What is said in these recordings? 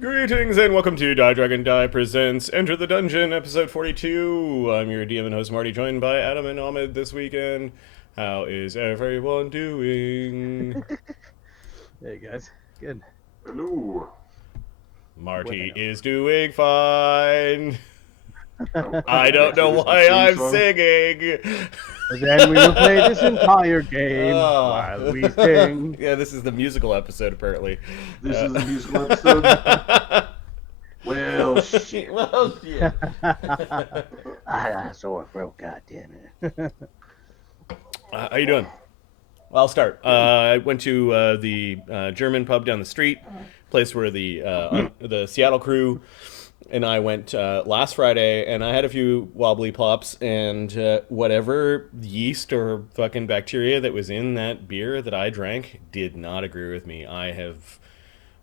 Greetings and welcome to Die Dragon Die Presents Enter the Dungeon, episode 42. I'm your DM and host Marty, joined by Adam and Ahmed this weekend. How is everyone doing? Hey guys, good. Hello. Marty Bueno. is doing fine. Oh, I don't know this why theme I'm song? singing. Then we will play this entire game Ah. while we sing. Yeah, this is the musical episode, apparently. This is a musical episode. Well, shit. Well, shit. I sore throat, god damn it. How you doing? Well, I'll start. I went to the German pub down the street, place where the Seattle crew and I went last Friday, and I had a few wobbly plops, and whatever yeast or fucking bacteria that was in that beer that I drank did not agree with me. I have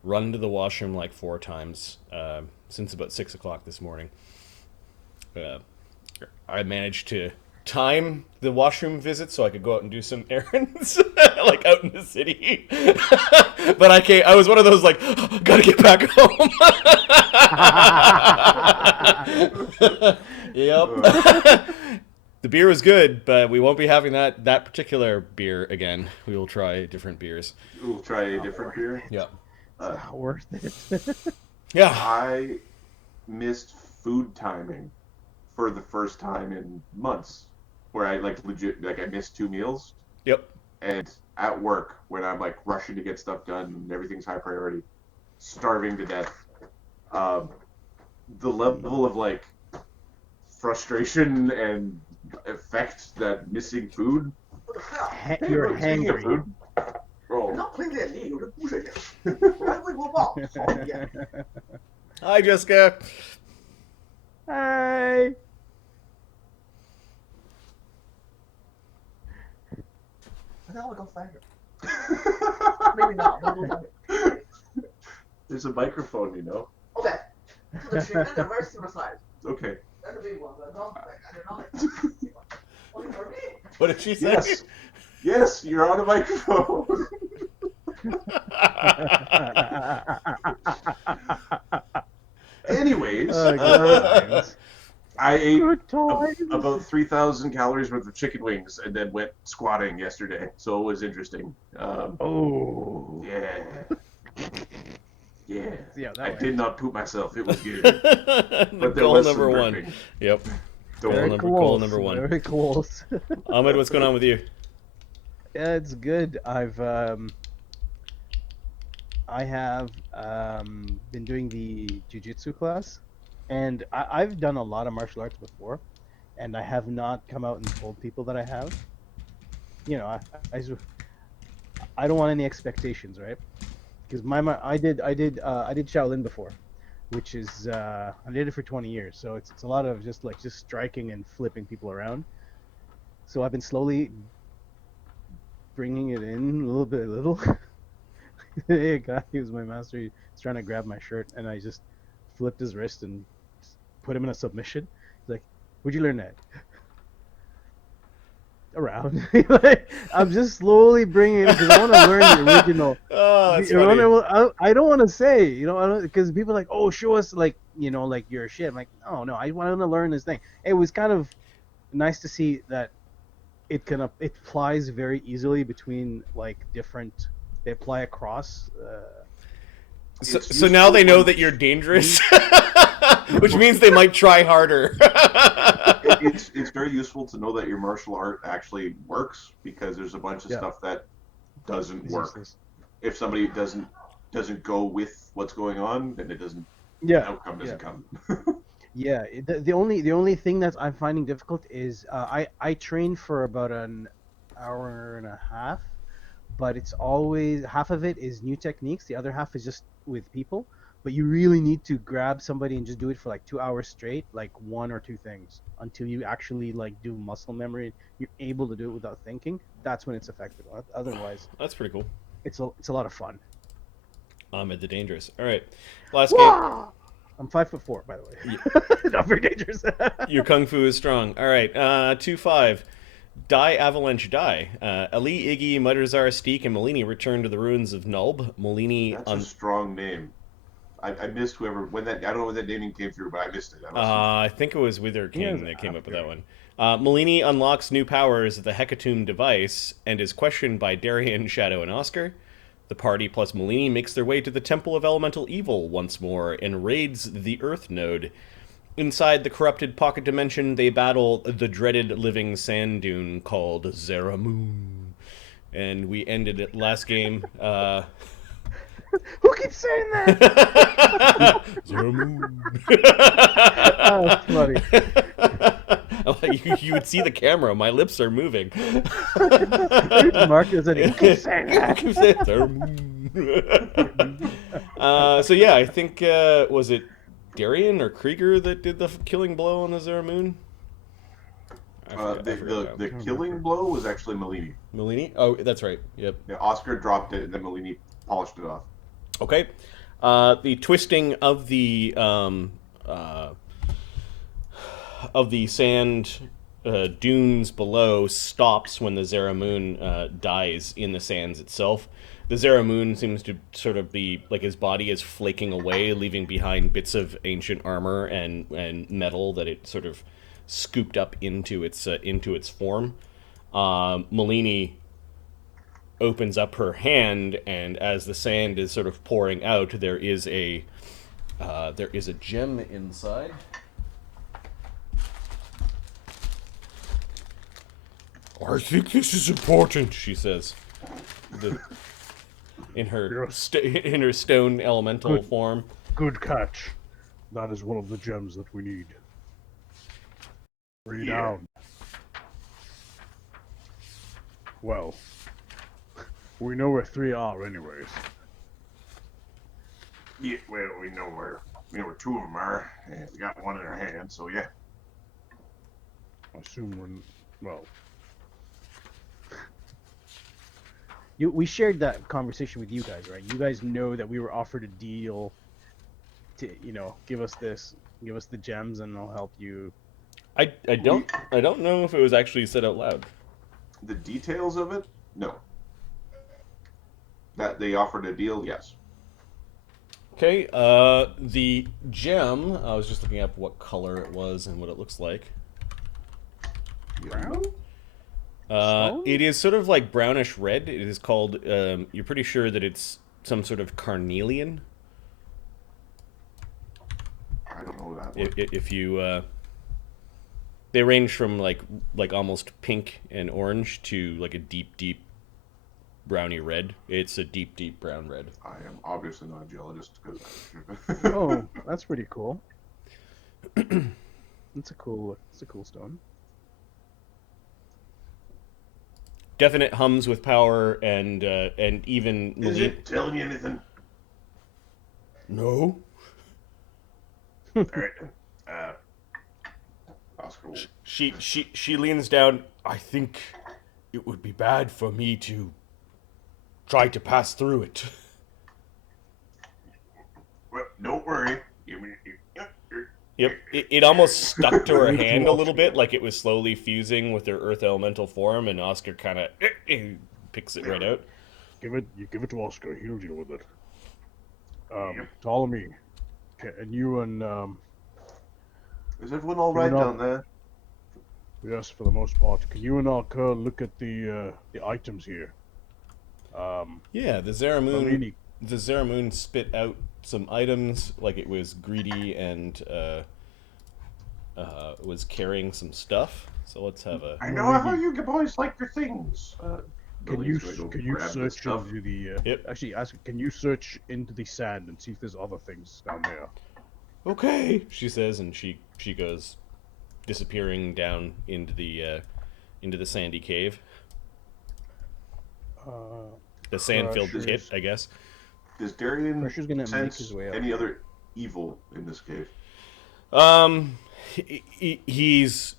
run to the washroom like 4 times since about 6 o'clock this morning. I managed to time the washroom visit so I could go out and do some errands, like out in the city. But I was one of those like, gotta get back home. Yep. The beer was good, but we won't be having that particular beer again. We will try different beers. We'll try a different beer. Yeah. Not worth it. Yeah. I missed food timing for the first time in months, where I legit I missed 2 meals, Yep. and at work when I'm like rushing to get stuff done and everything's high priority, starving to death. The level of like frustration and effect that missing food. You're Speaking of hangry. food. Oh, 让喷点你有这不水平，还会播报，好一点。 Hi, Jessica. Hi. I thought I'll go find her. Maybe not. Maybe not. there's a microphone, you know. Okay. So the treatment is very super size. Okay. That's a big one, but not like I don't know. Only for me. What did she say? Yes. Yes, you're on a microphone. Anyways, Oh, good times. I ate Good times. about 3,000 calories worth of chicken wings and then went squatting yesterday, so it was interesting. Oh. Yeah. Yeah. Yeah, that I way. did not poop myself. It was good. But there Goal was number some 1. burping. Yep. Don't Very worry. Goal number 1. Very close. Ahmed, what's going on with you? Yeah, it's good. I have been doing the jiu-jitsu class, and I've done a lot of martial arts before, and I have not come out and told people that I have. You know, I don't want any expectations, right? Because I did Shaolin before, which is I did it for 20 years, so it's a lot of just striking and flipping people around. So I've been slowly bringing it in a little. A guy, he was my master. He was trying to grab my shirt, and I just flipped his wrist and put him in a submission. He's like, "Where'd you learn that?" Around. I'm just slowly bringing it because I want to learn the original. Oh, that's funny. I don't want to say, because people are like, "Oh, show us like your shit." I'm like, no, I want to learn this thing. It was kind of nice to see that it applies very easily between like different. They apply across. So now they know that you're dangerous, which means they might try harder. It's very useful to know that your martial art actually works, because there's a bunch of stuff that doesn't work. If somebody doesn't go with what's going on, then the outcome doesn't come. Yeah, the only thing that I'm finding difficult is I train for about an hour and a half, but it's always half of it is new techniques, the other half is just with people. But you really need to grab somebody and just do it for like 2 hours straight, like 1 or 2 things, until you actually like do muscle memory. You're able to do it without thinking. That's when it's effective. Otherwise, That's pretty cool. it's a lot of fun. Ahmed the Dangerous. All right. Last game. I'm 5'4", by the way. Not very dangerous. Your kung fu is strong. All right. 2-5. Die Avalanche Die. Ali, Iggy, Mudrzar, Steek, and Molini return to the ruins of Nulb. Molini That's a strong name. I missed whoever when that. I don't know when that naming came through, but I missed it. I think it was Wither King that came up with that one. Malini unlocks new powers of the Hecatomb device and is questioned by Darian, Shadow, and Oscar. The party plus Malini makes their way to the Temple of Elemental Evil once more and raids the Earth Node. Inside the corrupted pocket dimension, they battle the dreaded living sand dune called Zeramoon. And we ended it last game. Who keeps saying that? Zeramoon. Oh, that's funny. You would see the camera. My lips are moving. Mark is who keeps saying that? So yeah, I think was it Darian or Krieger that did the killing blow on the Zeramoon? The killing blow was actually Malini. Malini? Oh, that's right. Yep. Yeah, Oscar dropped it, and then Malini polished it off. Okay. The twisting of the sand dunes below stops when the Zeramoon dies in the sands itself. The Zeramoon seems to sort of be like his body is flaking away, leaving behind bits of ancient armor and metal that it sort of scooped up into its form. Malini opens up her hand, and as the sand is sort of pouring out, there is a gem inside. I think this is important, she says, in her stone elemental form. Good catch. That is one of the gems that we need. Bring it down. Well, we know where 3 are, anyways. Yeah, well, we know where 2 of them are, and we got one in our hand, so yeah. I assume well. We shared that conversation with you guys, right? You guys know that we were offered a deal to, give us the gems, and I'll help you. I don't know if it was actually said out loud. The details of it, no. That they offered a deal, yes. Okay, the gem, I was just looking up what color it was and what it looks like. Brown? It is sort of like brownish red. It is called, you're pretty sure that it's some sort of carnelian. I don't know that one. If you, they range from like almost pink and orange to like a deep browny red. It's a deep brown red. I am obviously not a geologist because Oh, that's pretty cool. It's a cool stone. Definite hums with power and even. Is it telling you anything? No. All right. Oscar. She leans down. I think it would be bad for me to try to pass through it. Well, don't worry. Yep, it almost stuck to her hand a little bit, like it was slowly fusing with her earth elemental form, and Oscar kind of picks it right out. You give it to Oscar. He'll deal with it. Ptolemy, and you and Is everyone all right down there? yes, for the most part. Can you and Alkur look at the items here? Yeah, the Zeramoon. Malini. The Zeramoon spit out some items, like it was greedy and was carrying some stuff. So let's have a. I know how you boys like your things. Can you search into the? Yep. Actually, can you search into the sand and see if there's other things down there? Okay, she says, and she goes disappearing down into the sandy cave. The sand-filled pit, I guess. Does Darian Pressure's gonna make sense his way up. any other evil in this cave? He's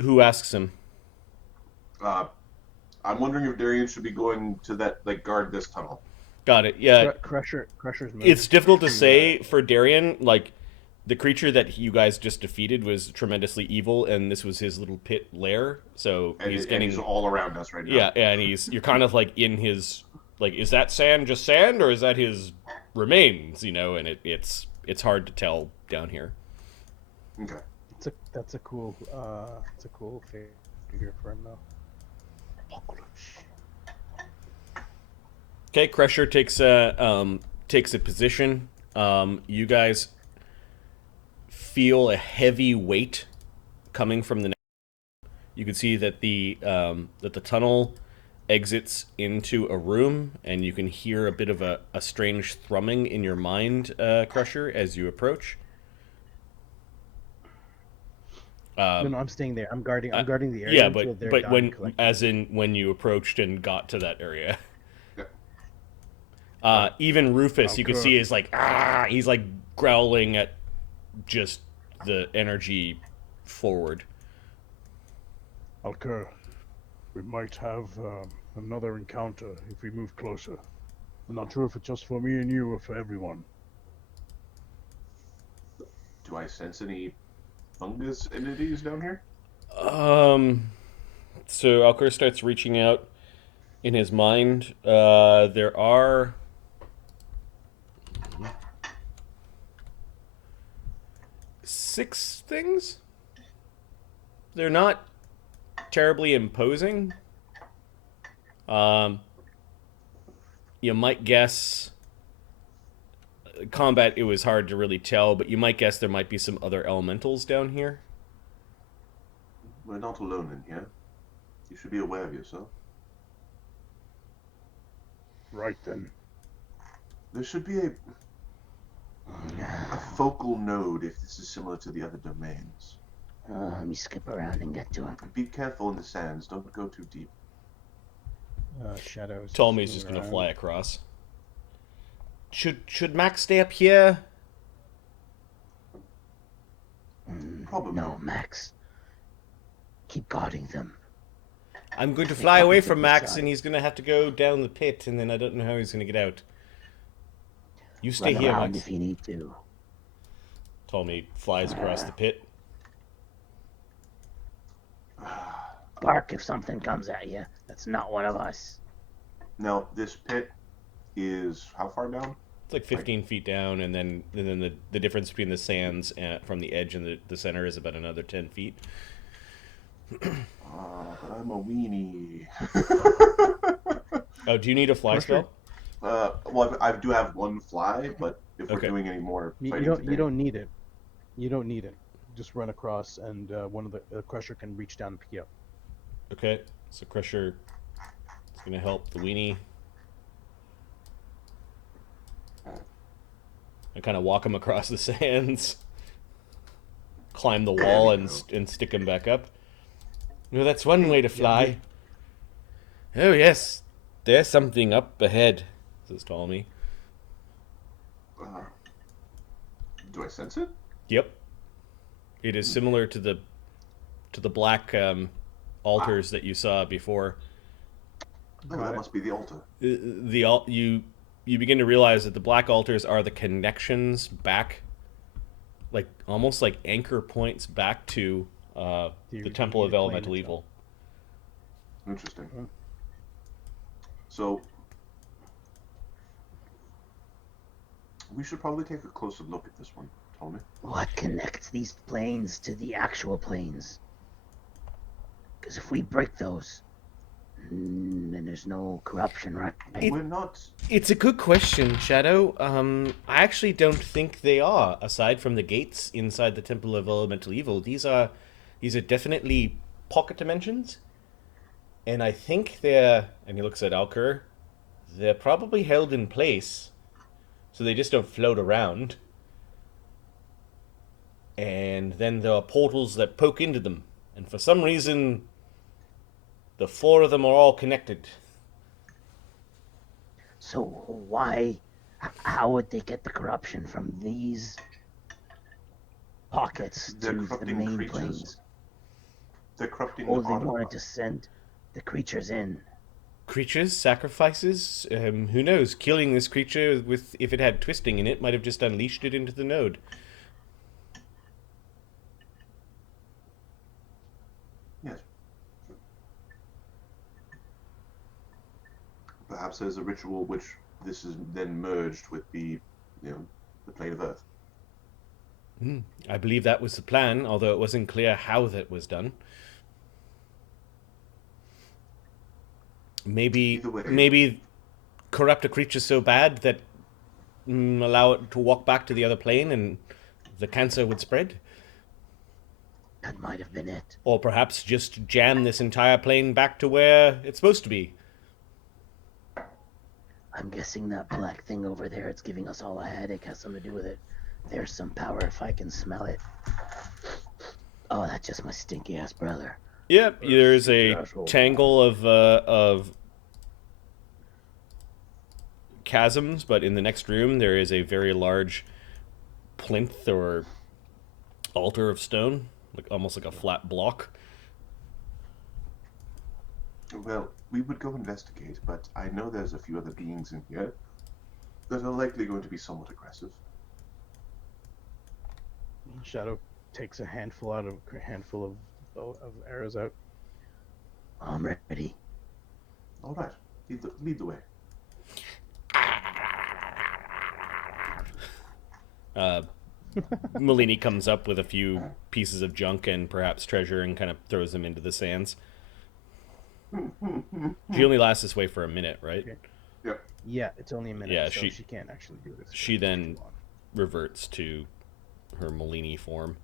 who asks him. I'm wondering if Darian should be going to that, guard this tunnel. Got it. Yeah. Crusher's moving. It's difficult to say for Darian. Like, the creature that you guys just defeated was tremendously evil, and this was his little pit lair. So And he's he's all around us right now. Yeah, and you're kind of like in his, like, is that sand just sand, or is that his remains, and it's hard to tell down here. Okay. That's a cool figure for him though. Okay, Crusher takes a position. You guys feel a heavy weight coming from the. You can see that the tunnel exits into a room, and you can hear a bit of a strange thrumming in your mind, Crusher, as you approach. No, I'm staying there. I'm guarding the area Yeah, until they're but done collecting. when you approached and got to that area. Yeah. Even Rufus, you can Alkur. see, is like, he's like growling at just the energy forward. Alkur, we might have another encounter if we move closer. I'm not sure if it's just for me and you or for everyone. Do I sense any fungus entities down here? So Alkur starts reaching out in his mind. There are 6 things. They're not terribly imposing. You might guess combat, it was hard to really tell, but you might guess there might be some other elementals down here. We're not alone in here. You should be aware of yourself. Right then. There should be a focal node if this is similar to the other domains. Let me skip around and get to him. Be careful in the sands. Don't go too deep. Shadows. Ptolemy's just gonna fly across. Should Max stay up here? Probably. No, Max. Keep guarding them. I'm going to fly away from Max, and he's gonna have to go down the pit, and then I don't know how he's gonna get out. You stay Run here, around Max. if you need to. Ptolemy flies across the pit. Bark if something comes at you. That's not one of us. Now, this pit is how far down? It's like 15 feet down, and then the difference between the sands from the edge and the center is about another 10 feet. But I'm a weenie. Oh, do you need a fly spell? Well, I do have one fly, but if we're Okay. doing any more You fighting don't today, you don't need it. You don't need it. Just run across, and one of the Crusher can reach down and pick you up. Okay, so Crusher is gonna help the weenie. I kind of walk him across the sands, climb the wall, and stick him back up. No, that's one way to fly. Oh yes, there's something up ahead, says Ptolemy. do I sense it? Yep, it is similar to the black altars that you saw before. Oh, that must be the altar. You begin to realize that the black altars are the connections back, like almost like anchor points back to the Temple of Elemental Evil. Interesting. So we should probably take a closer look at this one, Ptolemy. What connects these planes to the actual planes? Because if we break those, then there's no corruption, right? We're not. It's a good question, Shadow. I actually don't think they are. Aside from the gates inside the Temple of Elemental Evil, these are definitely pocket dimensions, and I think they're. And he looks at Alkur. They're probably held in place, so they just don't float around. And then there are portals that poke into them, and for some reason, the 4 of them are all connected. So why, how would they get the corruption from these pockets They're to the corrupting main creatures. planes? They're corrupting Or the they heart of wanted us. to send the creatures in. Creatures, sacrifices, who knows? Killing this creature with, if it had twisting in it, might have just unleashed it into the node. Yes. Perhaps there's a ritual which this is then merged with the the plane of Earth. I believe that was the plan, although it wasn't clear how that was done. Maybe Either way. maybe corrupt a creature so bad that allow it to walk back to the other plane and the cancer would spread? That might have been it. Or perhaps just jam this entire plane back to where it's supposed to be. I'm guessing that black thing over there, it's giving us all a headache, has something to do with it. There's some power if I can smell it. Oh, that's just my stinky ass brother. Yep, there's a Asshole. tangle of chasms, but in the next room there is a very large plinth or altar of stone, like almost like a flat block. Well, we would go investigate, but I know there's a few other beings in here that are likely going to be somewhat aggressive. Shadow takes a handful of arrows out. I'm ready. All right, lead the way. Malini comes up with a few pieces of junk and perhaps treasure and kind of throws them into the sands. She only lasts this way for a minute, right? Okay. Yep. Yeah, it's only a minute, Yeah, so she- she can't actually do this. She then reverts to her Malini form.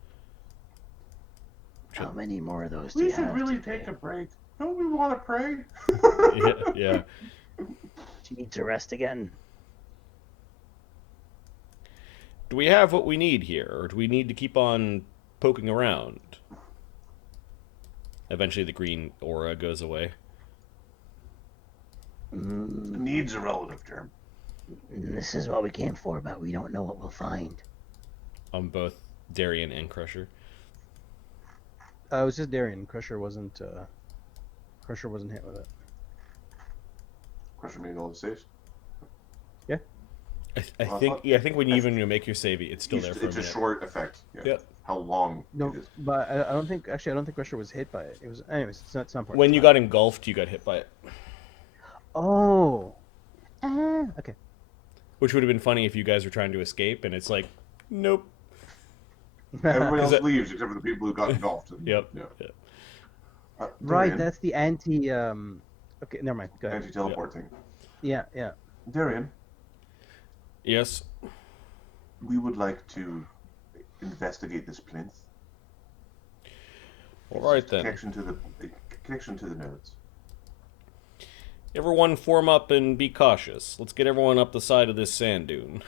How many more of those do We you should have really today? take a break. Don't we want to pray? Yeah. Do you need to rest again? Do we have what we need here, or do we need to keep on poking around? Eventually the green aura goes away. Needs a relative term. This is what we came for, but we don't know what we'll find. On both Darien and Crusher. It was just Darien. Crusher wasn't hit with it. Crusher made all the saves. I think when you make your save, it's still there for a It's a minute. short effect. Yeah. Yep. How long No, it is. but I don't think Crusher was hit by it. It was, anyways. It's not important. When you got engulfed, you got hit by it. Oh. Okay. Which would have been funny if you guys were trying to escape, and it's like, nope. Everybody else that- leaves except for the people who got engulfed. Yep. Yeah. Yep. Right, Darian, that's the anti. Okay, never mind. Go ahead. anti-teleport thing. Yeah, yeah. Darian, Yes. we would like to investigate this plinth. All right then. Connection to the nodes. Everyone form up and be cautious. Let's get everyone up the side of this sand dune.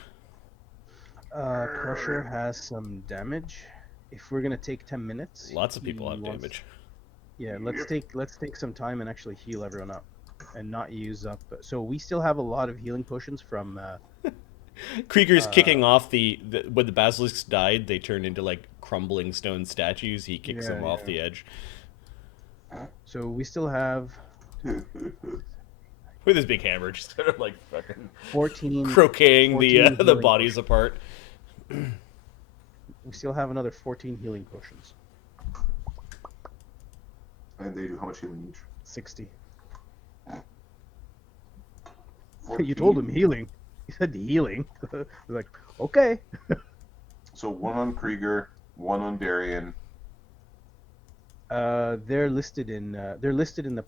Crusher has some damage. If we're gonna take 10 minutes. Lots of people he have wants- damage. Yeah, let's take some time and actually heal everyone up, and not use up. So we still have a lot of healing potions from. Krieger's kicking off when the basilisks died, they turned into like crumbling stone statues. He kicks Yeah, them off yeah. the edge So we still have with his big hammer, just sort of like fucking 14. croqueting the 14 the healing bodies potions. apart. We still have another 14 healing potions. And they do how much healing each? 60. 14. You told him healing. He said healing. I was like, okay. So one on Krieger, one on Darien. They're listed in the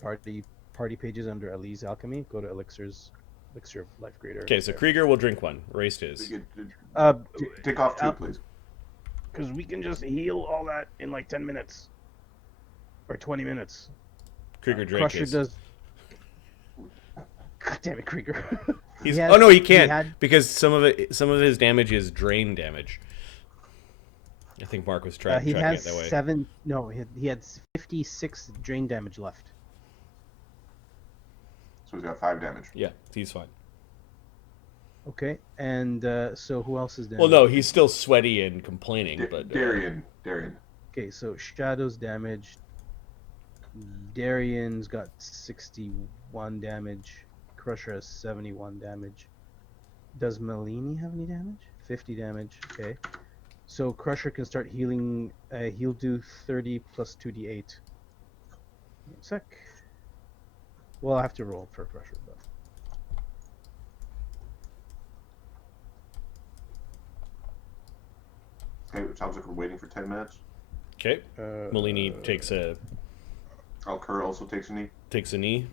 party pages under Ali's alchemy. Go to elixir of life greater. Okay, so Krieger will drink one. Erased his. Take off two, please. Because we can just heal all that in like 10 minutes or 20 minutes. Krieger drank Crusher his. does. God damn it, Krieger. He's, He oh no, he he can't had- because some of his damage is drain damage. I think Mark was he tracking has it that way. 7. No, he had 56 drain damage left. So he's got 5 damage. Yeah, he's fine. Okay, and so who else is down? Well, no, he's still sweaty and complaining, but Darien. Okay, so Shadow's damage. Darien's got 61 damage. Crusher has 71 damage. Does Malini have any damage? 50 damage. Okay. So Crusher can start healing. He'll do 30 plus 2d8. One sec. Well, I have to roll for Crusher, but. Okay, it sounds like we're waiting for 10 minutes. Okay. Molini takes a Alkur also takes a knee.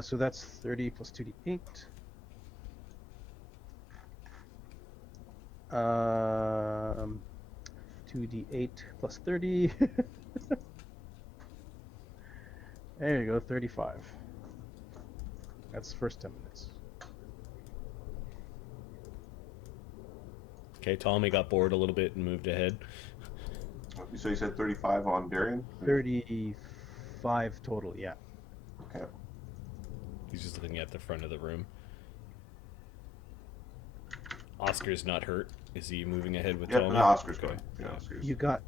So that's 30 plus 2d8. 2d8 plus 30. There you go, 35. That's the first 10 minutes. Okay, Ptolemy got bored a little bit and moved ahead. So you said 35 on Darian? 35 total, yeah. Okay. He's just looking at the front of the room. Oscar's not hurt. Is he moving ahead with Yeah, Ptolemy? no, Oscar's going. Yeah, Oscar's. You got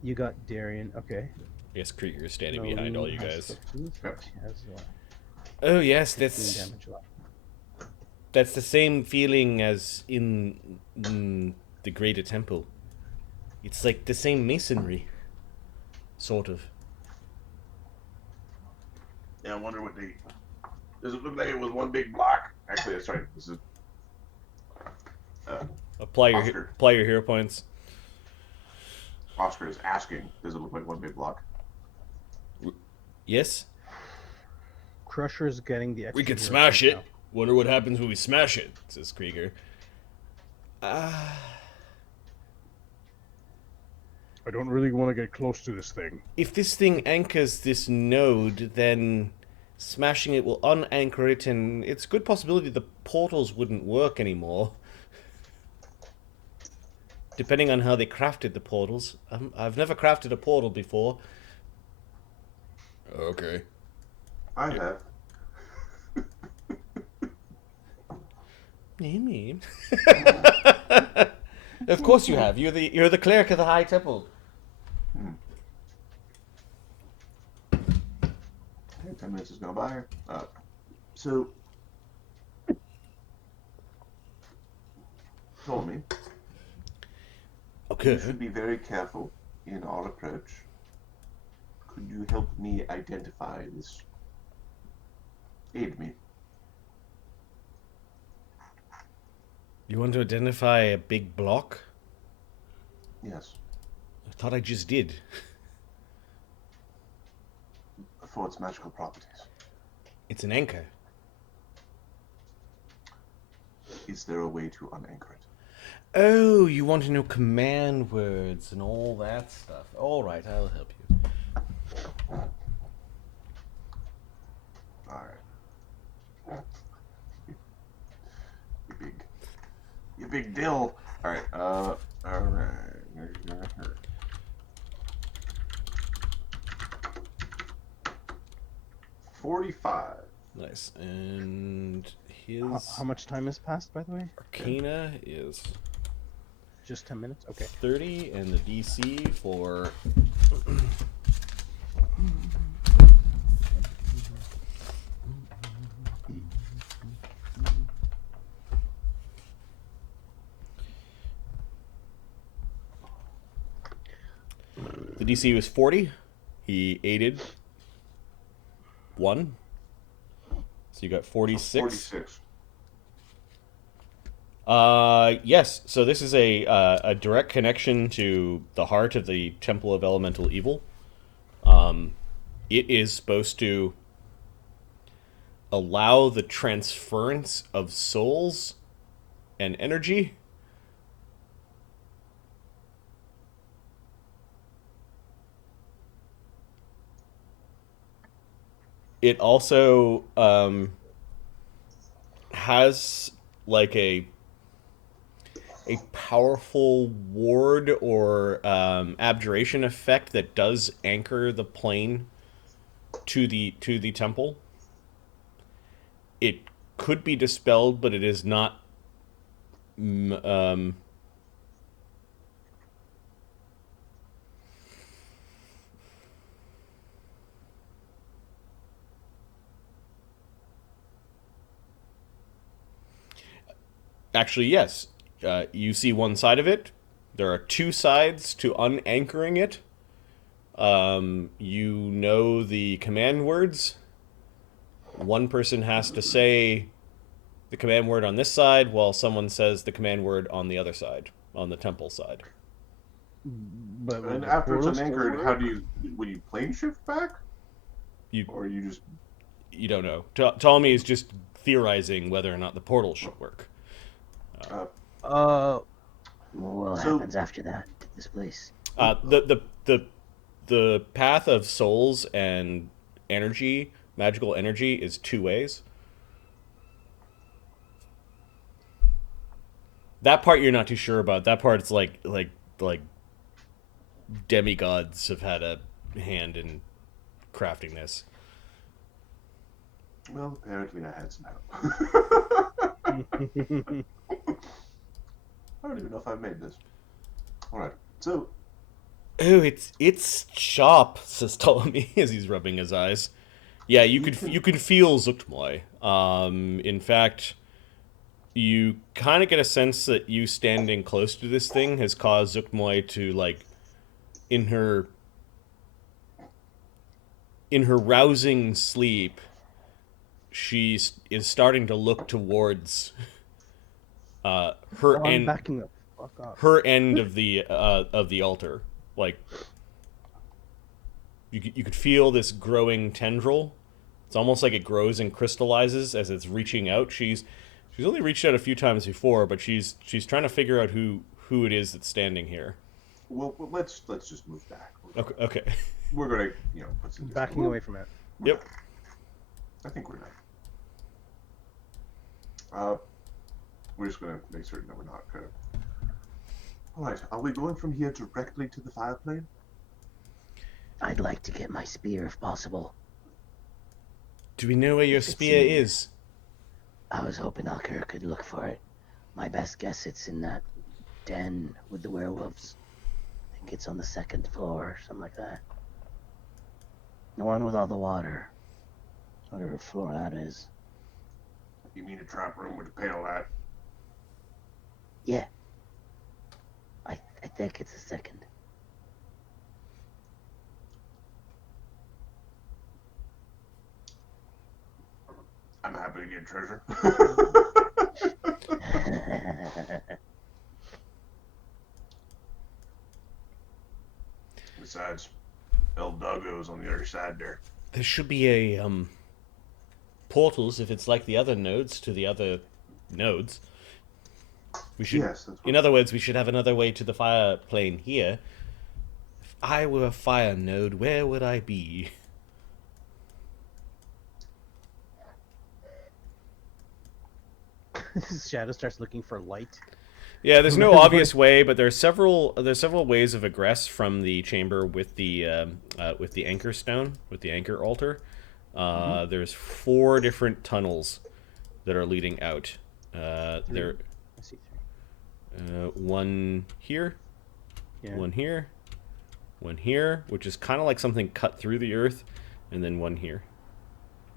Darian, okay. I guess Krieger is standing behind all you guys. Yep. Oh yes, 15 damage left. that's the same feeling as in the Greater Temple. It's like the same masonry, sort of. Yeah, I wonder what they. Does it look like it was one big block? Actually, that's right. This is. Apply Oscar. your hero points. Oscar is asking, does it look like one big block? Yes. Crusher's getting the extra. We could hero smash points it. now. Wonder what happens when we smash it, says Krieger. I don't really want to get close to this thing. If this thing anchors this node, then smashing it will unanchor it, and it's a good possibility the portals wouldn't work anymore. Depending on how they crafted the portals. I've never crafted a portal before. Okay. I have. Name. Of course you have. You're the cleric of the High Temple. Okay, 10 minutes has gone by. So, Ptolemy, Okay. you should be very careful in our approach. Could you help me identify this? Aid me. You want to identify a big block? Yes. I thought I just did. For its magical properties. It's an anchor. Is there a way to unanchor it? Oh, you want to know command words and all that stuff. All right, I'll help you. Alright. You big dill. Alright, alright. 45. Nice. And his How much time has passed, by the way? Arcana is Just 10 minutes? Okay. 30, and the DC for the DC was 40. He aided 1. So you got 46. 46. Yes. So this is a direct connection to the heart of the Temple of Elemental Evil. It is supposed to allow the transference of souls and energy. It also has like a powerful ward or abjuration effect that does anchor the plane to the temple. It could be dispelled, but it is not. Actually, yes. You see one side of it. There are two sides to unanchoring it. You know the command words. One person has to say the command word on this side while someone says the command word on the other side. on the temple side. But And the after it's portals still unanchored, work? how do you? Would you plane shift back, You or you just? you don't know. Ptolemy is just theorizing whether or not the portal should work. What So- happens after that to this place? The path of souls and energy, magical energy, is two ways. That part you're not too sure about. That part's like demigods have had a hand in crafting this. Well, apparently I had some help. I don't even know if I've made this. All right, so Oh, it's sharp, says Ptolemy as he's rubbing his eyes. Yeah, you could feel Zuktmoy. In fact, you kind of get a sense that you standing close to this thing has caused Zuktmoy to, like, in her rousing sleep, she is starting to look towards her I'm end, backing the fuck up. her end of the altar. Like, you could feel this growing tendril. It's almost like it grows and crystallizes as it's reaching out. She's only reached out a few times before, but she's trying to figure out who it is that's standing here. well, let's just move back. Okay. We're gonna, put some Backing away from it. Yep. I think we're done. We're just gonna make certain that we're not kind of. All right, are we going from here directly to the fire plane? I'd like to get my spear if possible. Do we know where your If it's spear in- is? I was hoping Alkur could look for it. My best guess it's in that den with the werewolves. I think it's on the 2nd floor or something like that. The one with all the water. Whatever floor that is. You mean a trap room with a pale at? Yeah. I think it's the 2nd. I'm happy to get treasure. Besides, El Doggo's on the other side there. There should be a portals if it's like the other nodes to the other nodes. We should, Yes, that's what. in other words, we should have another way to the fire plane here. If I were a fire node, where would I be? Shadow starts looking for light. Yeah, there's no obvious way, but there's several ways of egress from the chamber with the anchor stone, with the anchor altar. There's 4 different tunnels that are leading out. There, I see 3. one here, Yeah. one here, one here, which is kind of like something cut through the earth, and then one here.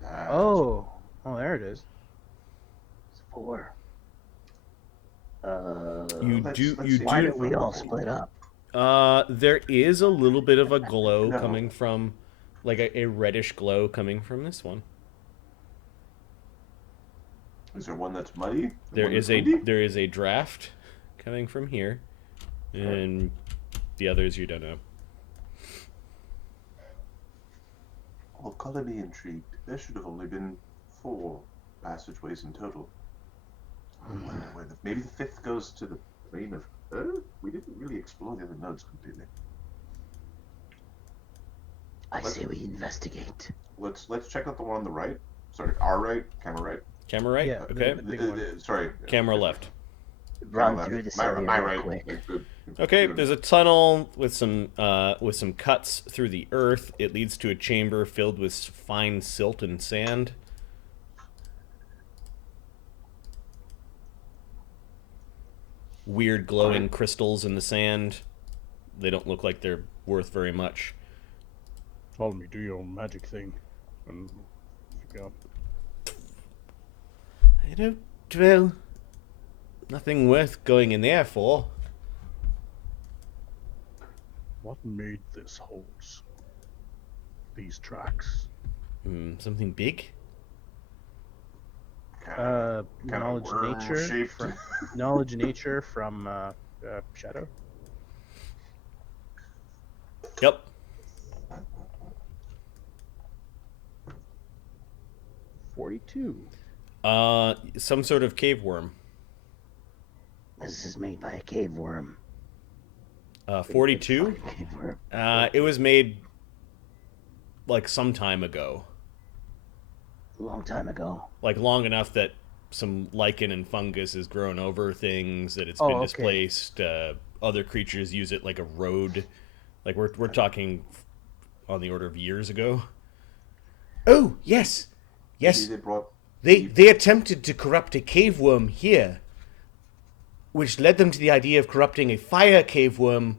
Oh, there it is. It's 4. Let's see. Why don't we all split up? There is a little bit of a glow No. coming from, like a reddish glow coming from this one. Is there one that's muddy? There One is that's windy? there is a draft coming from here, and the others you don't know. Well, color me intrigued. There should have only been 4 passageways in total. I wonder where maybe the 5th goes to the plane of Earth? We didn't really explore the other nodes completely. I say we investigate. Let's check out the one on the right. Sorry, our right, camera right. Camera right? Yeah, Okay. the big one. Sorry. Camera left. Run left. through this my, area my real right. quick. Good. Okay, Good. there's a tunnel with some cuts through the earth. It leads to a chamber filled with fine silt and sand. Weird glowing crystals in the sand. They don't look like they're worth very much. Follow me, do your own magic thing. And figure out. I don't, well, nothing worth going in there for. What made this holes? These tracks? Something big? Kinda Knowledge nature. worm-shaped. From, knowledge nature from Shadow. Yep. 42. Some sort of cave worm. This is made by a cave worm. 42. Cave worm. It was made like some time ago. A long time ago. Like long enough that some lichen and fungus has grown over things, that it's Oh, been okay. displaced. Other creatures use it like a road. Like we're talking on the order of years ago. Oh, yes. Yes. Maybe they brought They attempted to corrupt a cave worm here, which led them to the idea of corrupting a fire cave worm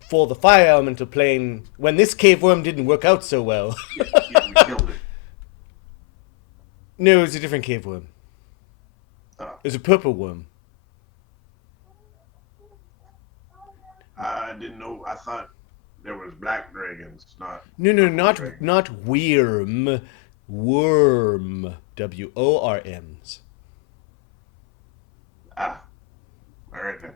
for the fire elemental plane when this cave worm didn't work out so well. yeah, we killed it. No, it's a different cave worm. Oh. It's a purple worm. I didn't know. I thought there was black dragons, not. No, purple not dragons. not worm. Worm. WORMs. Ah, all right then.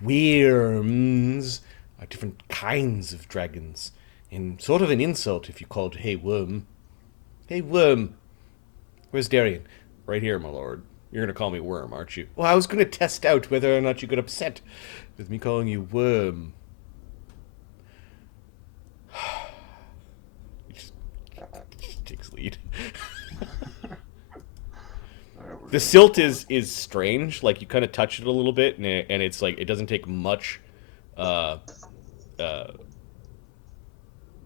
Worms are different kinds of dragons. And sort of an insult if you called Hey Worm. Hey Worm. Where's Darian? Right here, my lord. You're gonna call me Worm, aren't you? Well, I was gonna test out whether or not you get upset with me calling you Worm. He just takes lead. All right, we're The silt is strange. Like you kind of touch it a little bit, and it's like it doesn't take much,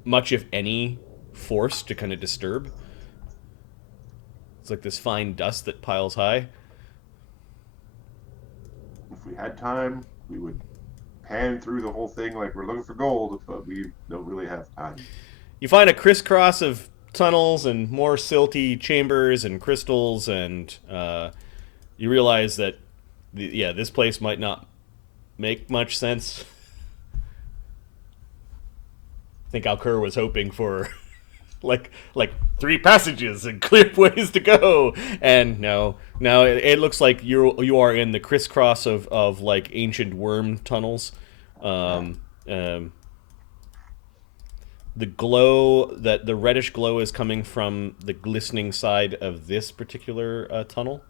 much if any, force to kind of disturb. It's like this fine dust that piles high. If we had time, we would pan through the whole thing like we're looking for gold, but we don't really have time. You find a crisscross of tunnels and more silty chambers and crystals, and you realize that, this place might not make much sense. I think Alkur was hoping for like 3 passages and clear ways to go, and no, it looks like you are in the crisscross of like ancient worm tunnels. The reddish glow is coming from the glistening side of this particular tunnel,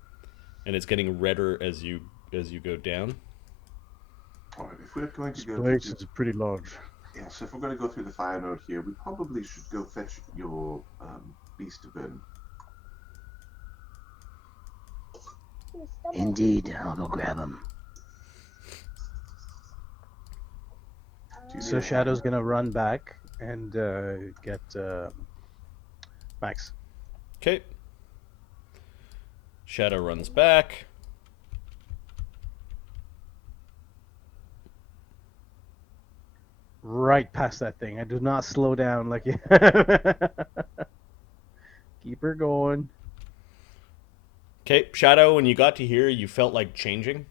and it's getting redder as you go down. All right, if we're going to This go, place is pretty large. yes, if we're going to go through the fire node here, we probably should go fetch your beast of burden. Indeed, I'll go grab him. So Shadow's gonna run back and get Max. Okay. Shadow runs back. Right past that thing. I do not slow down like you. Keep her going. Okay, Shadow, when you got to here, you felt like changing.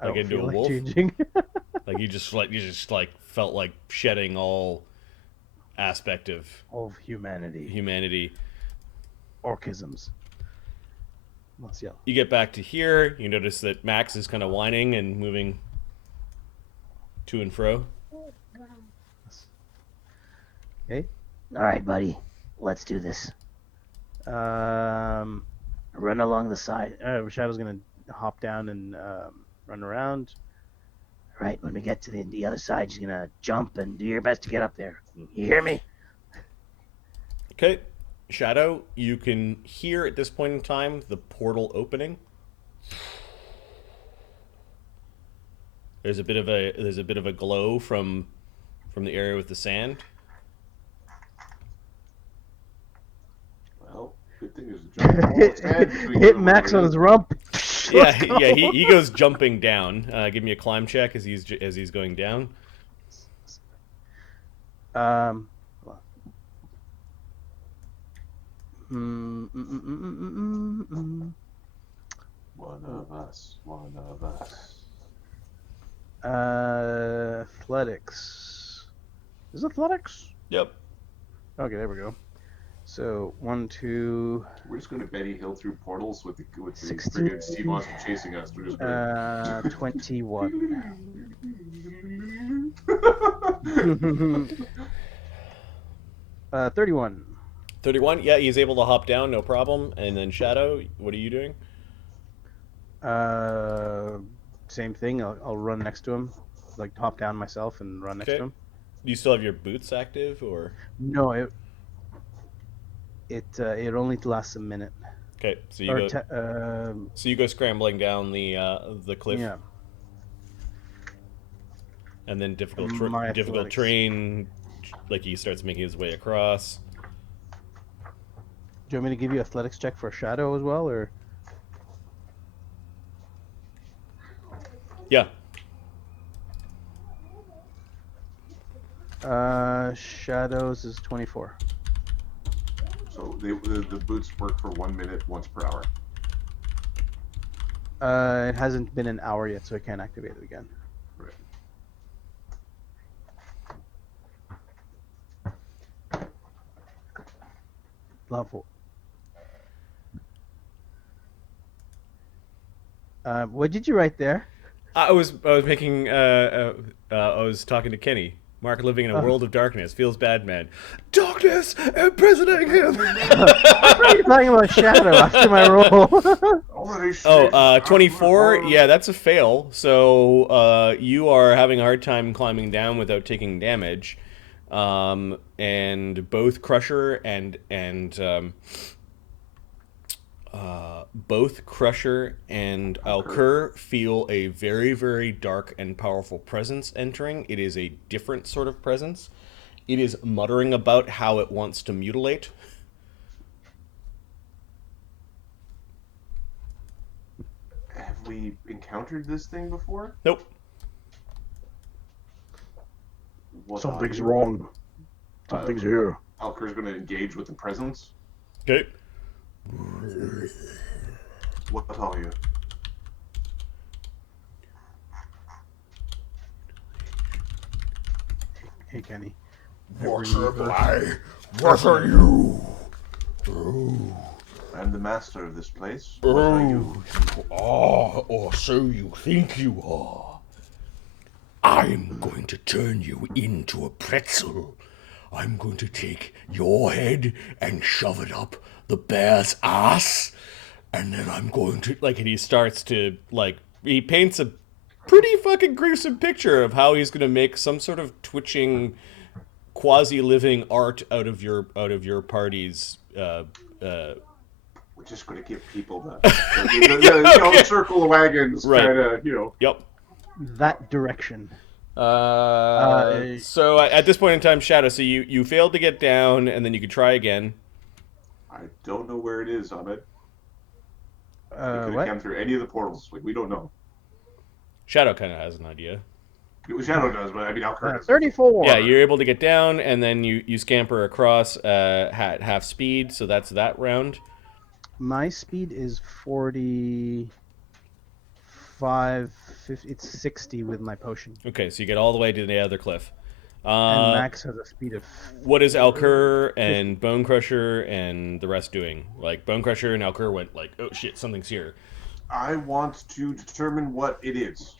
I Like don't into feel a like wolf? changing. Like you just felt like shedding all aspect of Of humanity. humanity. Orchisms. Let's yell. You get back to here, you notice that Max is kind of whining and moving to and fro. Okay. All right, buddy. Let's do this. Um, Run along the side. Shadow's gonna hop down and run around. Right, when we get to the other side, she's gonna jump and do your best to get up there. You hear me? Okay, Shadow, you can hear at this point in time the portal opening. There's a bit of a glow from the area with the sand. Well, good thing there's a giant hole in its head between Hit you Max and on his rump. Yeah, he goes jumping down. Give me a climb check as he's going down. Um. One of us. Athletics. Is it athletics? Yep. Okay, there we go. So 1, 2, We're just going to Benny Hill through portals with the 16. friggin' sea monster chasing us. We're just going 21. 31. 31. Yeah, he's able to hop down, no problem. And then Shadow, what are you doing? Same thing. I'll run next to him, like hop down myself and run next to him. Do you still have your boots active, or? No, it only lasts a minute. Okay, so you Or go. So you go scrambling down the cliff. Yeah. And then difficult My difficult athletics. terrain, like he starts making his way across. Do you want me to give you athletics check for Shadow as well, or? Yeah. Shadows is 24. So the boots work for 1 minute once per hour. It hasn't been an hour yet, so I can't activate it again. Right. Level. What did you write there? I was making I was talking to Kenny. Mark living in a world of darkness. Feels bad, man. Darkness imprisoning him. Why are you talking about Shadow after my roll? 24. Yeah, that's a fail. So you are having a hard time climbing down without taking damage. And both Crusher and Alkur feel a very, very dark and powerful presence entering. It is a different sort of presence. It is muttering about how it wants to mutilate. Have we encountered this thing before? Nope. Something's wrong. Something's here. Alkur's going to engage with the presence. Okay. What are you? Hey, Kenny. What am I? What are you? I'm the master of this place. What are you? Or so you think you are. I'm going to turn you into a pretzel. I'm going to take your head and shove it up the bear's ass. And then I'm going to... And he starts to, he paints a pretty fucking gruesome picture of how he's going to make some sort of twitching, quasi-living art out of your party's, We're just going to give people the circle of wagons, Right. kind of, Yep. That direction. So at this point in time, Shadow, so you failed to get down, and then you could try again. I don't know where it is, Ahmed. It could have What? come through any of the portals. We don't know. Shadow kind of has an idea. Shadow does, but I mean, Alkur does. 34. Yeah, you're able to get down, and then you scamper across at half speed, so that's that round. My speed is 45, 50, it's 60 with my potion. Okay, so you get all the way to the other cliff. And Max has a speed of... What is Alkur and Bone Crusher and the rest doing? Bone Crusher and Alkur went oh shit, something's here. I want to determine what it is.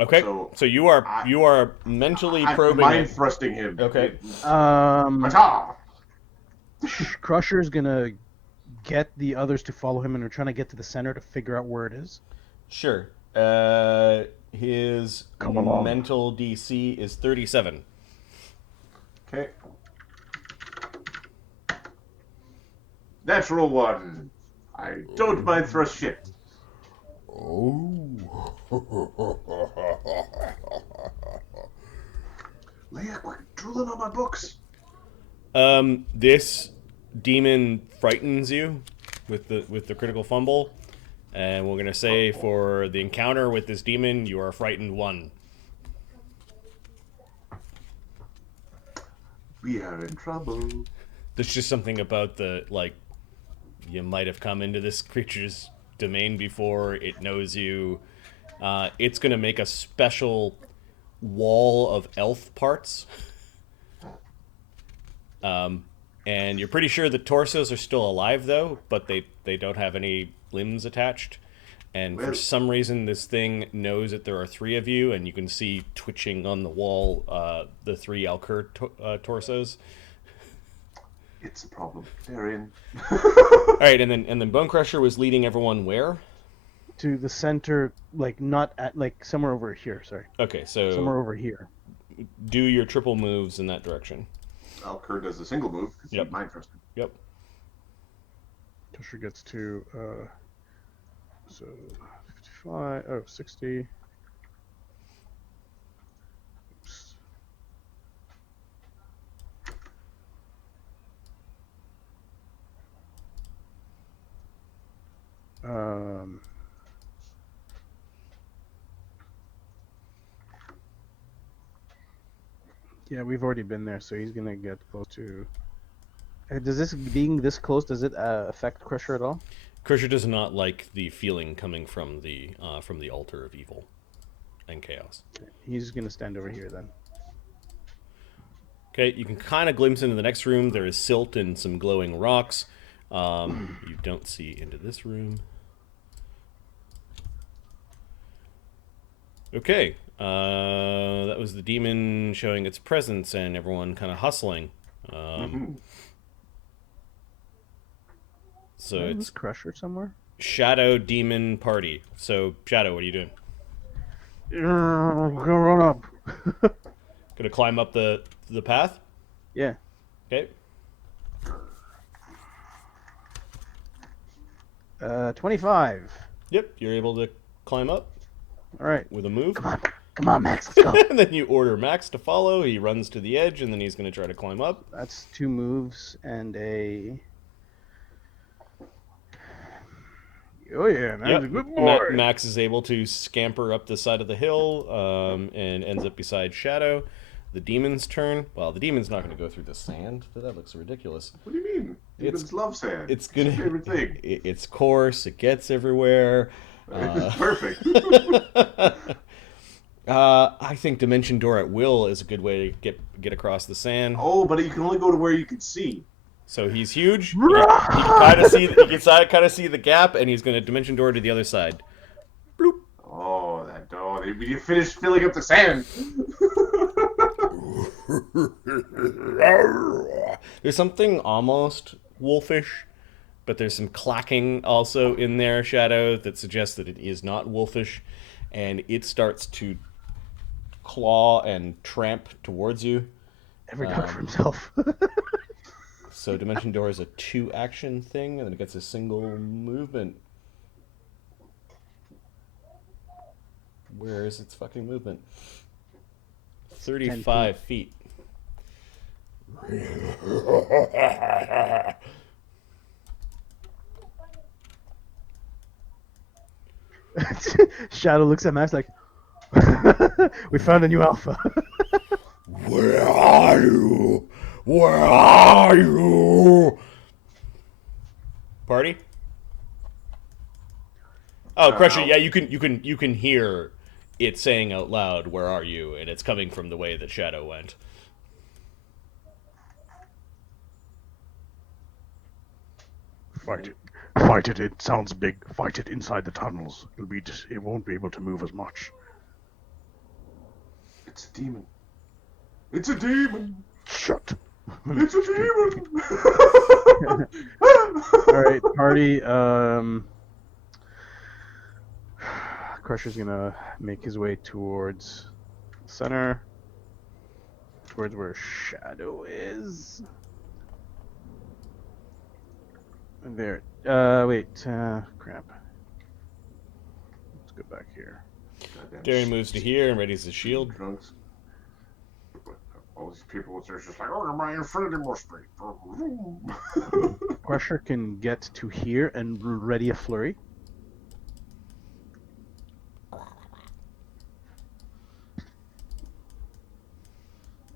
Okay, so you are mentally probing mind it. thrusting him. Okay. Mata! Crusher's gonna get the others to follow him, and we're trying to get to the center to figure out where it is. Sure. His mental DC is 37. Okay. Natural one. I don't mind thrust shit. Oh. Leia, quit drooling on my books. This demon frightens you with the critical fumble, and we're gonna say for the encounter with this demon, you are frightened 1. We are in trouble. There's just something about you might have come into this creature's domain before. It knows you. It's gonna make a special wall of elf parts. And you're pretty sure the torsos are still alive, though, but they don't have any limbs attached. And for Well- some reason, this thing knows that there are 3 of you, and you can see twitching on the wall the 3 Alkur torsos. It's a problem. They're in. All right, and then Bone Crusher was leading everyone where? To the center, like not at like somewhere over here. Sorry, Okay, so somewhere over here. do your triple moves in that direction. Alkur does a single move because Yep. he's mind trusted. Yep. Tusher gets to so 55. Oh, 60. Oops. Yeah, we've already been there, so he's gonna get close to. Does this being this close, does it affect Crusher at all? Crusher does not like the feeling coming from the altar of evil and chaos. He's gonna stand over here then. Okay, you can kind of glimpse into the next room. There is silt and some glowing rocks. You don't see into this room. Okay, that was the demon showing its presence and everyone kind of hustling. So Is it's Crusher somewhere? Shadow Demon Party. So, Shadow, what are you doing? Go run up. Gonna climb up the path? Yeah. Okay. 25. Yep, you're able to climb up All right. with a move. Come on, Max, let's go. And then you order Max to follow. He runs to the edge, and then he's going to try to climb up. That's 2 moves and a. Oh yeah, that's Yep. a good boy. Max is able to scamper up the side of the hill and ends up beside Shadow. The demon's turn. Well, the demon's not going to go through the sand. That looks ridiculous. What do you mean? Demons love sand. It's gonna. It's his favorite thing. It's coarse. It gets everywhere. It's perfect. I think Dimension Door at will is a good way to get across the sand. Oh, but you can only go to where you can see. So he's huge. He can kind of see. He can kind of see the gap, and he's going to Dimension Door to the other side. Bloop. Oh, that dog. You finished filling up the sand. There's something almost wolfish, but there's some clacking also in there, Shadow, that suggests that it is not wolfish, and it starts to claw and tramp towards you. Every dog for himself. So Dimension Door is a 2-action thing, and then it gets a single movement. Where is its fucking movement? 35 feet. Shadow looks at Max like, we found a new alpha. Where are you? Where are you? Party? Oh, Crusher, yeah, you can hear it saying out loud, "Where are you?" And it's coming from the way that Shadow went. Fight it. Fight it. It sounds big. Fight it inside the tunnels. It won't be able to move as much. It's a demon. It's a demon. Shut. It's a demon. All right, party. Crusher's gonna make his way towards center, towards where Shadow is. There. Wait. Crap. Let's go back here. Darren moves to here and readies his shield. Drunks. All these people with their just like, oh, my infinity more space. Crusher can get to here and ready a flurry.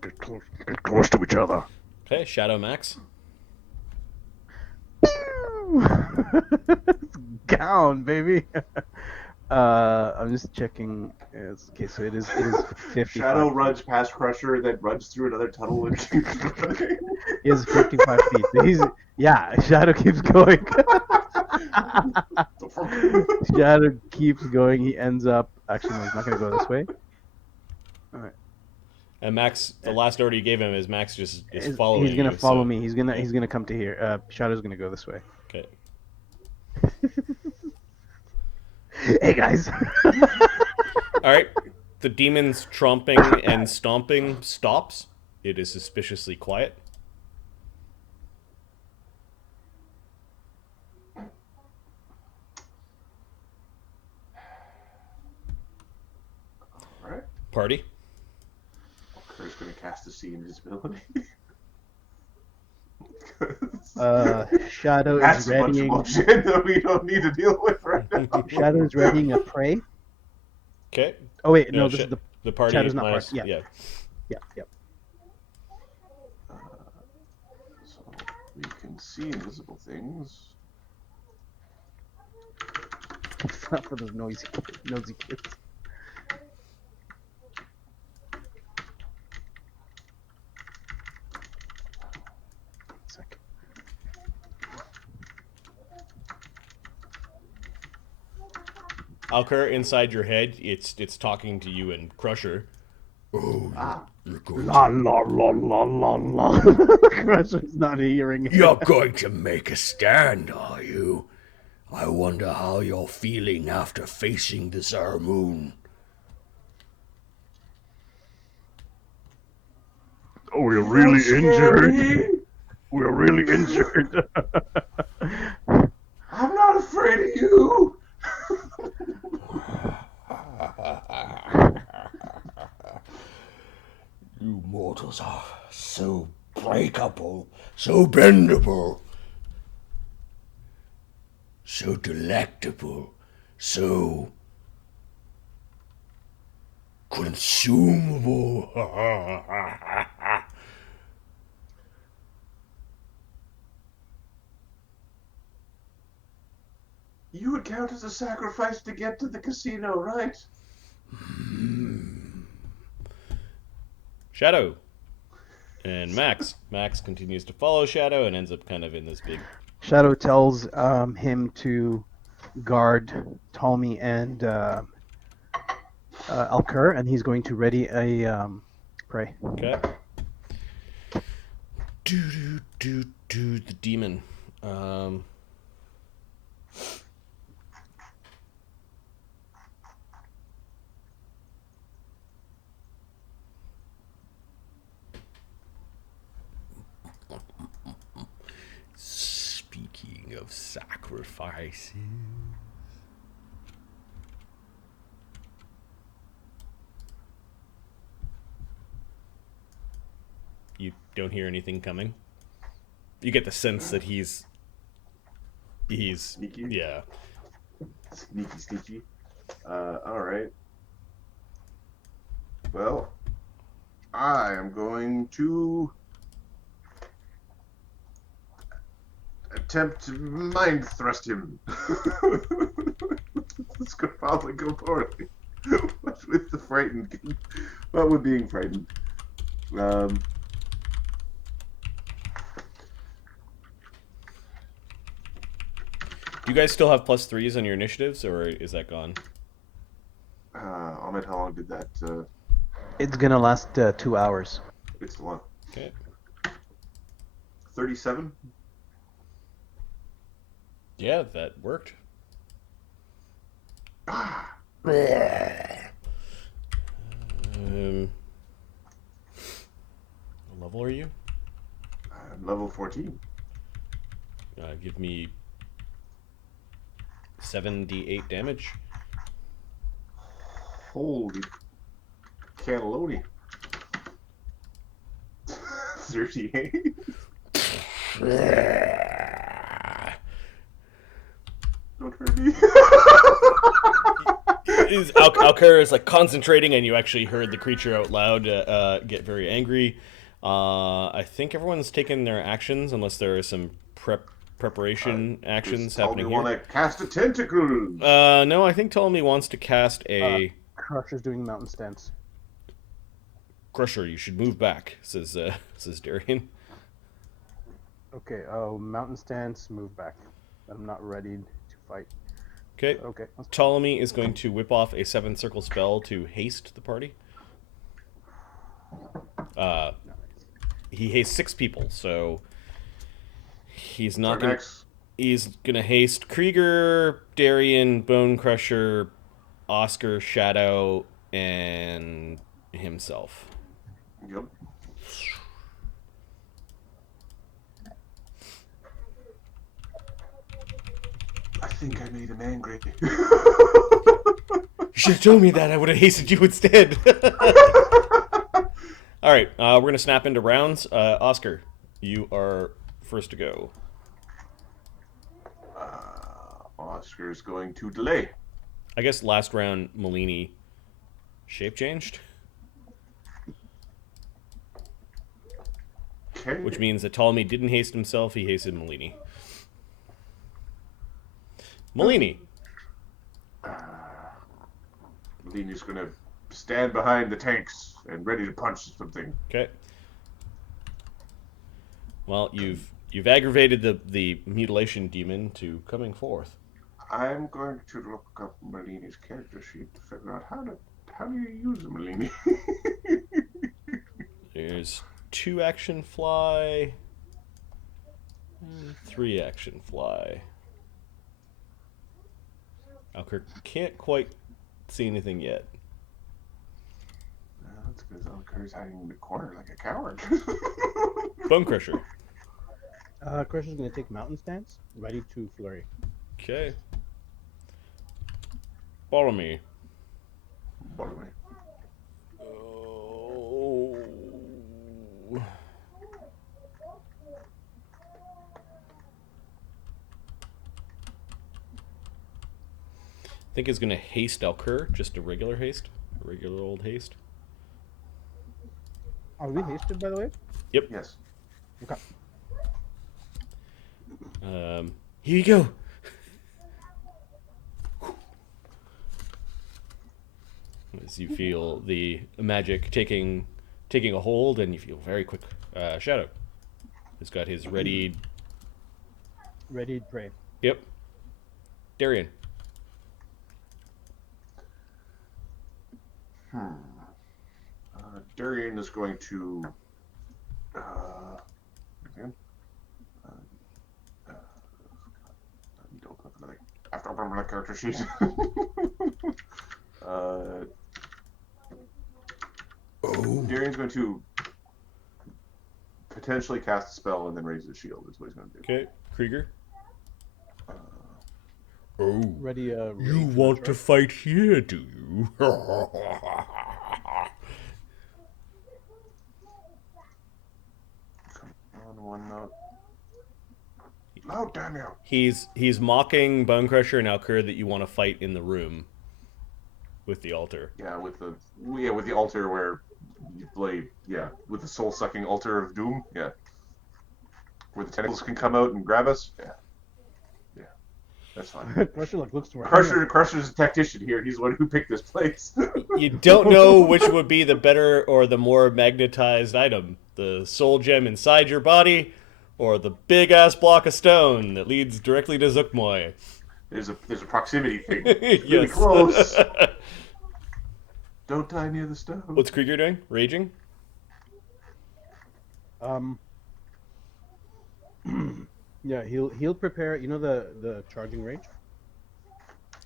Get close to each other. Okay, Shadow Max. Gown, baby. I'm just checking. Okay, so it is 55. Shadow feet. runs past Crusher, then runs through another tunnel and keeps running. He has 55 feet. So Shadow keeps going. Shadow keeps going. He ends up. Actually, no, he's not going to go this way. All right. And Max, the last order you gave him is Max just is following He's gonna you, follow so- me. He's gonna come to here. Shadow's gonna go this way. Okay. Hey guys. All right. The demon's tromping and stomping stops. It is suspiciously quiet. Alright. Party. Kurt's gonna cast a sea invisibility. Shadow That's is a bunch of readying. bullshit that we don't need to deal with right now. Shadow is readying a prey. Okay. Oh wait, no, this is the party. Shadow's not minus, part. Yeah. yeah. So we can see invisible things. It's not for those nosy kids. Alkur, inside your head, it's talking to you and Crusher. Oh, you're going La to, la la la la la. Crusher's not hearing it. you're going to make a stand, are you? I wonder how you're feeling after facing this moon. Oh, we're really injured. We're really injured. I'm not afraid of you. You mortals are so breakable, so bendable, so delectable, so consumable. You would count as a sacrifice to get to the casino, right? Shadow. And Max. Max continues to follow Shadow and ends up kind of in this big... Shadow tells him to guard Ptolemy and Alkur, and he's going to ready a prey. Okay. The demon. Speaking of sacrifices. You don't hear anything coming. You get the sense that he's Sneaky? yeah. Sneaky. Alright. Well, I am going to attempt to mind thrust him. This could probably go poorly. With the frightened kid. Well, with being frightened. You guys still have +3s on your initiatives, or is that gone? Ahmed, how long did that? It's gonna last 2 hours. It's the one. Okay. 37? Yeah, that worked. What level are you? I'm level 14. Give me 7d8 damage. Holy cannelloni. 38? Don't hurt me. Alkur is like concentrating, and you actually heard the creature out loud get very angry. I think everyone's taken their actions, unless there is some preparation actions Does happening Ptolemy here. want to cast a tentacle? No, I think Ptolemy wants to cast a Crusher's doing mountain stance. Crusher. You should move back, says Darian. Okay, mountain stance, move back. I'm not ready to fight. Okay. Okay. Ptolemy is going to whip off a 7th circle spell to haste the party. He hastes 6 people, so he's not going to... He's going to haste Krieger, Darian, Bone Crusher, Oscar, Shadow, and himself. Yep. I think I made him angry. You should have told me that. I would have hasted you instead. All right, we're going to snap into rounds. Oscar, you are first to go. Oscar's going to delay. I guess last round, Malini shape changed. Okay. Which means that Ptolemy didn't haste himself, he hasted Malini. Malini. Malini's going to stand behind the tanks and ready to punch something. Okay. Well, you've aggravated the mutilation demon to coming forth. I'm going to look up Malini's character sheet to figure out how do you use a Malini. There's 2 action fly, and 3 action fly. Alkur can't quite see anything yet. That's because Alkur's hiding in the corner like a coward. Bone Crusher. Crusher's gonna take mountain stance, ready to flurry. Okay. Follow me. Follow me. Oh. I think it's going to haste Alkur, just a regular haste. A regular old haste. Are we hasted, by the way? Yep. Yes. Okay. Here you go. As you feel the magic taking a hold, and you feel very quick. Shadow has got his ready. Ready to pray. Yep. Darian. Darian is going to again. Need to open up another. I have to open my character sheet. Darian's going to potentially cast a spell and then raise his shield. Is what he's going to do. Okay. Krieger. Oh, Ready. you want to fight here, do you? Come on, one note. Oh, damn you! He's mocking Bone Crusher and Alkur that you want to fight in the room with the altar. Yeah, with the altar where you play. Yeah, with the soul-sucking altar of doom. Yeah, where the tentacles can come out and grab us. Yeah, yeah, that's fine. Crusher looks to Crusher's a tactician here. He's the one who picked this place. You don't know which would be the better or the more magnetized item. The soul gem inside your body, or the big-ass block of stone that leads directly to Zuckmoy. There's a proximity thing. It's really Yes. close. Don't die near the stone. What's Krieger doing? Raging? Yeah, he'll prepare. You know the charging rage.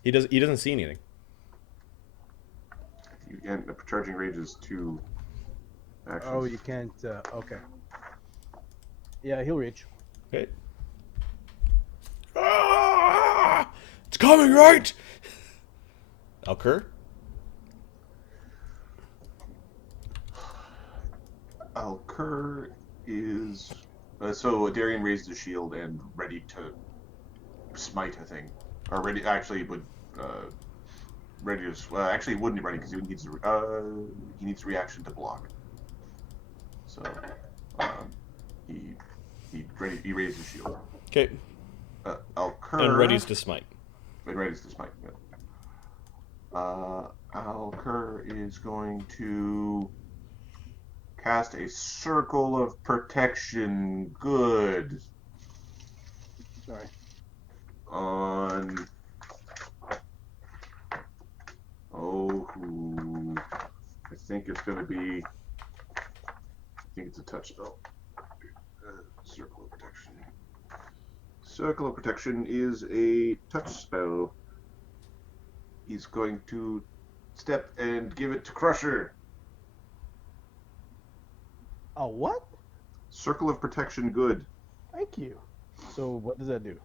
He doesn't see anything. And the charging rage is 2 actions. Oh, you can't. Okay. Yeah, he'll reach. Okay. Ah! It's coming, right? Alkur? Alkur is so Darian raised his shield and ready to smite a thing, or ready actually would ready to actually wouldn't be ready because he needs reaction to block. So he raised his shield. Okay. Alkur. And readies to smite. And readies to smite. Yeah. Alkur is going to cast a circle of protection. Good. Sorry. On. I think it's going to be. I think it's a touch spell. Circle of protection. Circle of protection is a touch spell. He's going to step and give it to Crusher. Oh, what? Circle of protection, good. Thank you. So what does that do?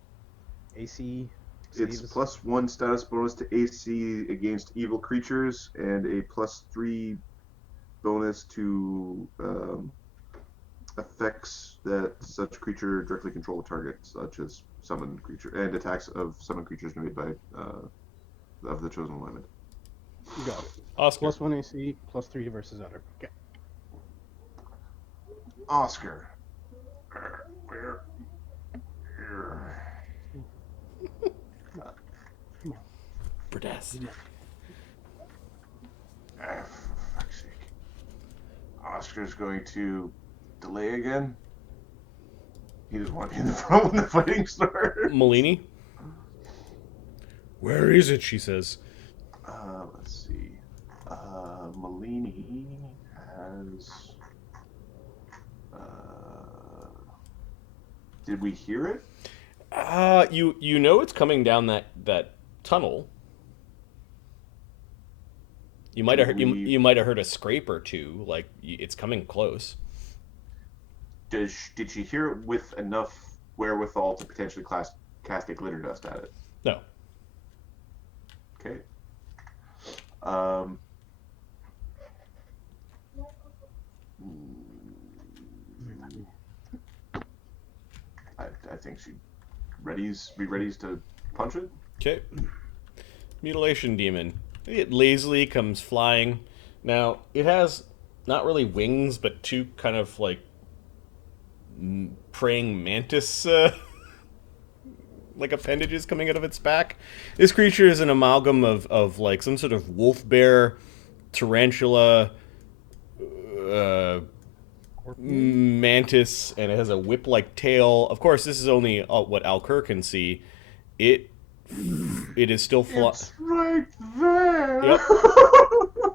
AC? It's saves? +1 status bonus to AC against evil creatures and a +3 bonus to effects that such creature directly control a target, such as summoned creature, and attacks of summoned creatures made by of the chosen alignment. You got it. Oscar. +1 AC, +3 versus other. Okay. Oscar. Bradacity. For fuck's sake. Oscar's going to delay again. He doesn't want to be in the front when the fighting starts. Malini. Where is it? She says. Let's see. Malini has. Did we hear it? You know it's coming down that tunnel. You might have you might have heard a scrape or two. Like it's coming close. Did she hear it with enough wherewithal to potentially cast a glitter dust at it? No. Okay. I think she be ready to punch it. Okay. Mutilation demon. It lazily comes flying. Now it has not really wings, but two kind of like praying mantis like appendages coming out of its back. This creature is an amalgam of like some sort of wolf bear, tarantula, mantis, and it has a whip-like tail. Of course, this is only what Alkur can see. It is still It's right there. Yep.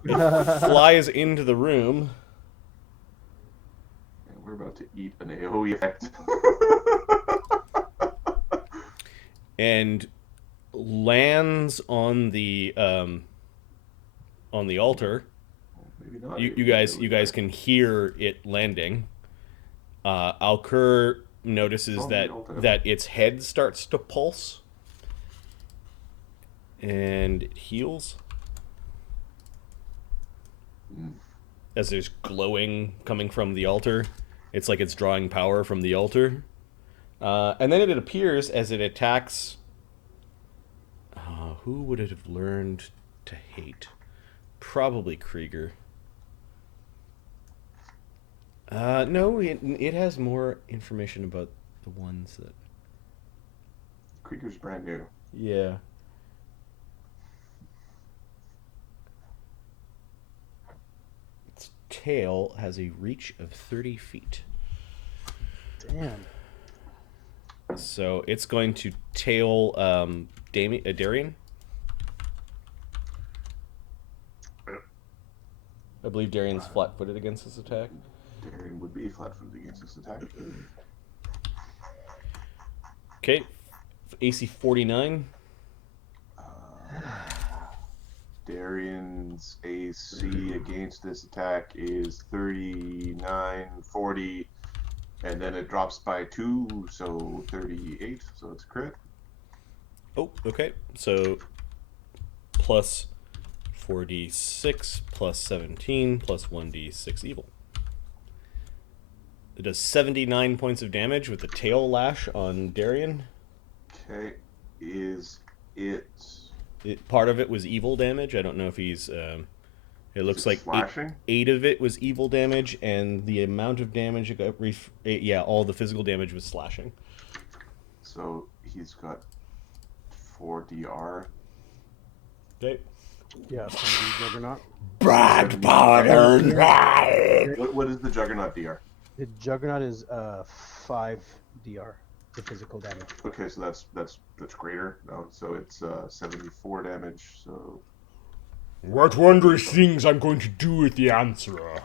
It flies into the room. And we're about to eat an AoE effect. And lands on the altar. Maybe not. You guys can hear it landing. Alkur notices that its head starts to pulse, and it heals as there's glowing coming from the altar. It's like it's drawing power from the altar. And then it appears as it attacks. Who would it have learned to hate? Probably Krieger. No, it has more information about the ones that. Krieger's brand new. Yeah. Its tail has a reach of 30 feet. Damn. So it's going to tail Darian. I believe Darian's flat-footed against this attack. Darian would be flat-footed against this attack. Okay, AC 49. Darian's AC against this attack is 39, 40, and then it drops by 2, so 38, so it's a crit. Oh, okay. So plus 4d6 plus 17 plus 1d6 evil. It does 79 points of damage with the tail lash on Darian. Okay, is it... Part of it was evil damage. I don't know if he's... it looks like eight of it was evil damage, and the amount of damage it got... yeah, all the physical damage was slashing. So He's got 4 DR. Okay. Yeah, from the Juggernaut. Brad Barton. What is the Juggernaut DR? The Juggernaut is 5 DR to physical damage. Okay, so that's greater. No, so it's 74 damage. So What wondrous things I'm going to do with the answerer.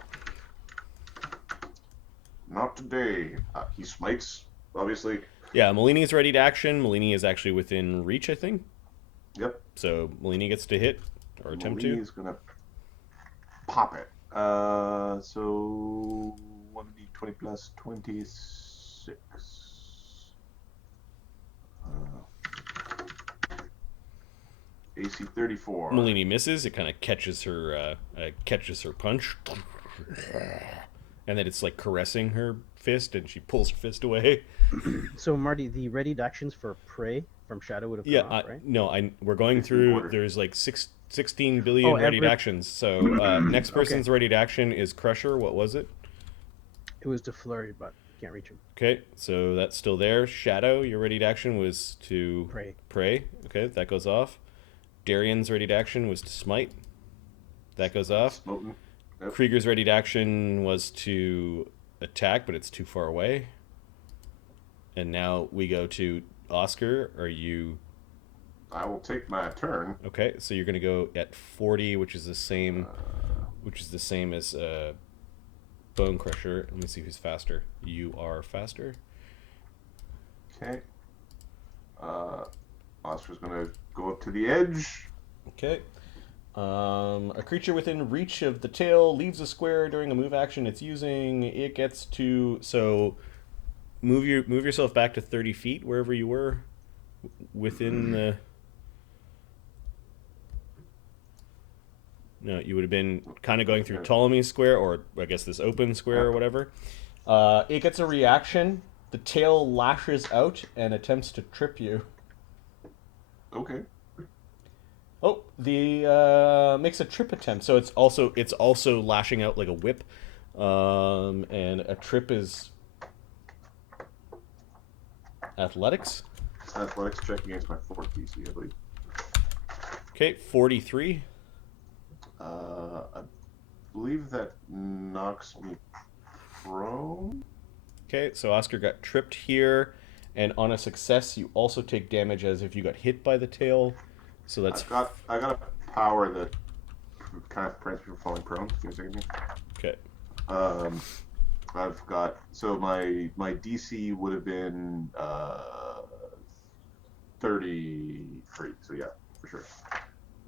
not today. He smites, obviously. Yeah, Molini's ready to action. Molini is actually within reach, I think. Yep. So Molini gets to hit or attempt to. He's gonna pop it. So 1d20 plus 26. AC 34. Molini misses. It kind of catches her punch, and then it's like caressing her fist, and she pulls her fist away. So Marty, the readied actions for prey from Shadow would have come off, right? No, we're going through. order. There's like 16 billion readied actions. So next person's readied action is Crusher. What was it? It was to flurry, but can't reach him. Okay, so that's still there. Shadow, your readied action was to Prey. Okay, that goes off. Darian's readied action was to smite. That goes off. Smoting. Yep. Krieger's readied action was to attack, but it's too far away. And now we go to Oscar. Are you... I will take my turn. Okay, so you're going to go at 40, which is the same as Bone Crusher. Let me see who's faster. You are faster. Okay. Oscar's gonna go up to the edge. Okay. A creature within reach of the tail leaves a square during a move action it's using. It gets to... So move yourself back to 30 feet, wherever you were within the... No, you would have been kind of going through Ptolemy's square, or I guess this open square or whatever. It gets a reaction. The tail lashes out and attempts to trip you. Okay. Oh, the makes a trip attempt. So it's also lashing out like a whip, and a trip is athletics. Athletics check against my 4th DC, I believe. Okay, 43. I believe that knocks me prone. Okay, so Oscar got tripped here, and on a success, you also take damage as if you got hit by the tail. So that's... I got a power that kind of prevents me from falling prone. Give me a second here. Okay. I've got... So my DC would have been 33. So yeah, for sure.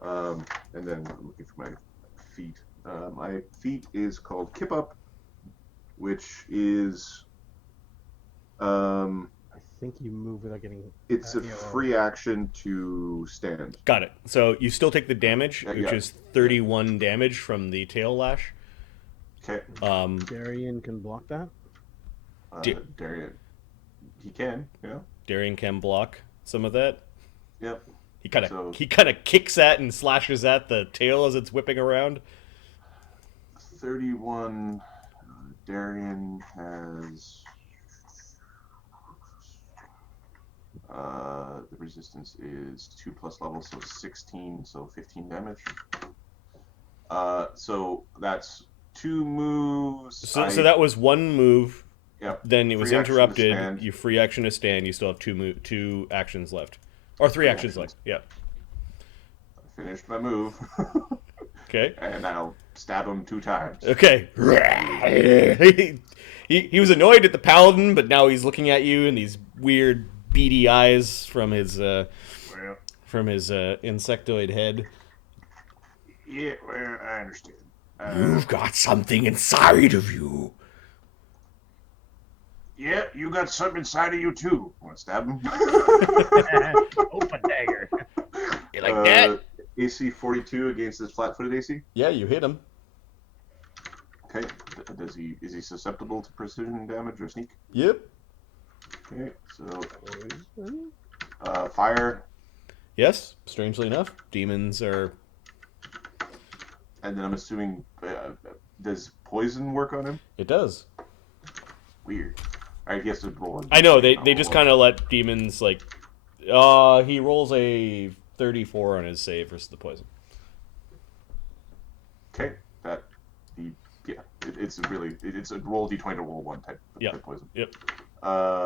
And then I'm looking for my feat. My feat is called Kip Up, which is... I think you move without getting... It's a free action to stand. Got it. So you still take the damage, which yeah. is 31 damage from the tail lash. Okay. Darian can block that? Darian. He can, yeah. Darian can block some of that. Yep. He kind of kicks at and slashes at the tail as it's whipping around. 31. Darian has... the resistance is 2+ level, so 16, so 15 damage. So that's 2 moves. So that was 1 move. Yep. Then it was Free action to interrupted. stand. You free action to stand. You still have 2 actions left, or 3 actions left. Yeah. I finished my move. Okay. And I'll stab him 2 times. Okay. he was annoyed at the paladin, but now he's looking at you in these weird beady eyes from his insectoid head. Yeah, well, I understand. You've got something inside of you. Yeah, you got something inside of you too. Want to stab him? Open dagger. You like that? AC 42 against his flat-footed AC. Yeah, you hit him. Okay. Is he susceptible to precision damage or sneak? Yep. Okay. So fire. Yes. Strangely enough, demons are. And then I'm assuming does poison work on him? It does. Weird. All right, he has to roll. I know they just kind of let demons like He rolls a 34 on his save versus the poison. Okay, it's a roll d20 to roll 1 type of poison. Yep.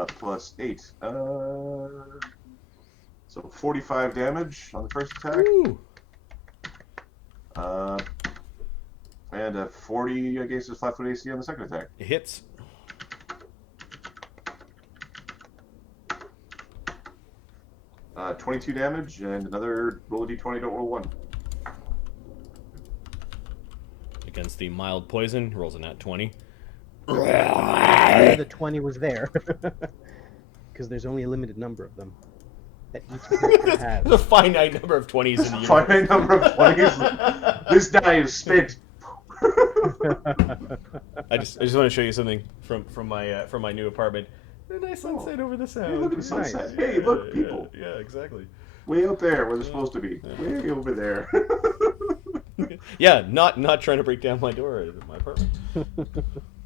Plus 8. So 45 damage on the first attack. Ooh. And a 40 against his flat foot AC on the second attack. It hits. Uh, 22 damage and another roll a d20, don't roll 1. Against the mild poison, rolls a nat 20. The 20 was there. Because there's only a limited number of them that each character has. There's a finite number of 20s in the universe. Finite number of 20s. This die is spent. I just want to show you something from my new apartment. A nice sunset over the sound. Hey, look at the sunset. Nice. Hey, look, people. Yeah, exactly. Way out there where they're supposed to be. Way over there. Yeah, not trying to break down my door at my apartment.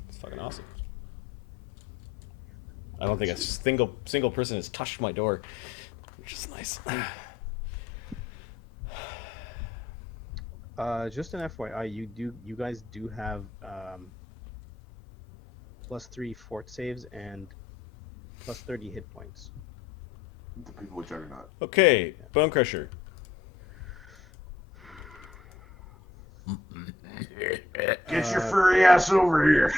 It's fucking awesome. I don't think a single person has touched my door, which is nice. Just an FYI, you guys do have +3 fort saves and +30 hit points. The people with Juggernaut. Okay, Bone Crusher. Get your furry ass over here.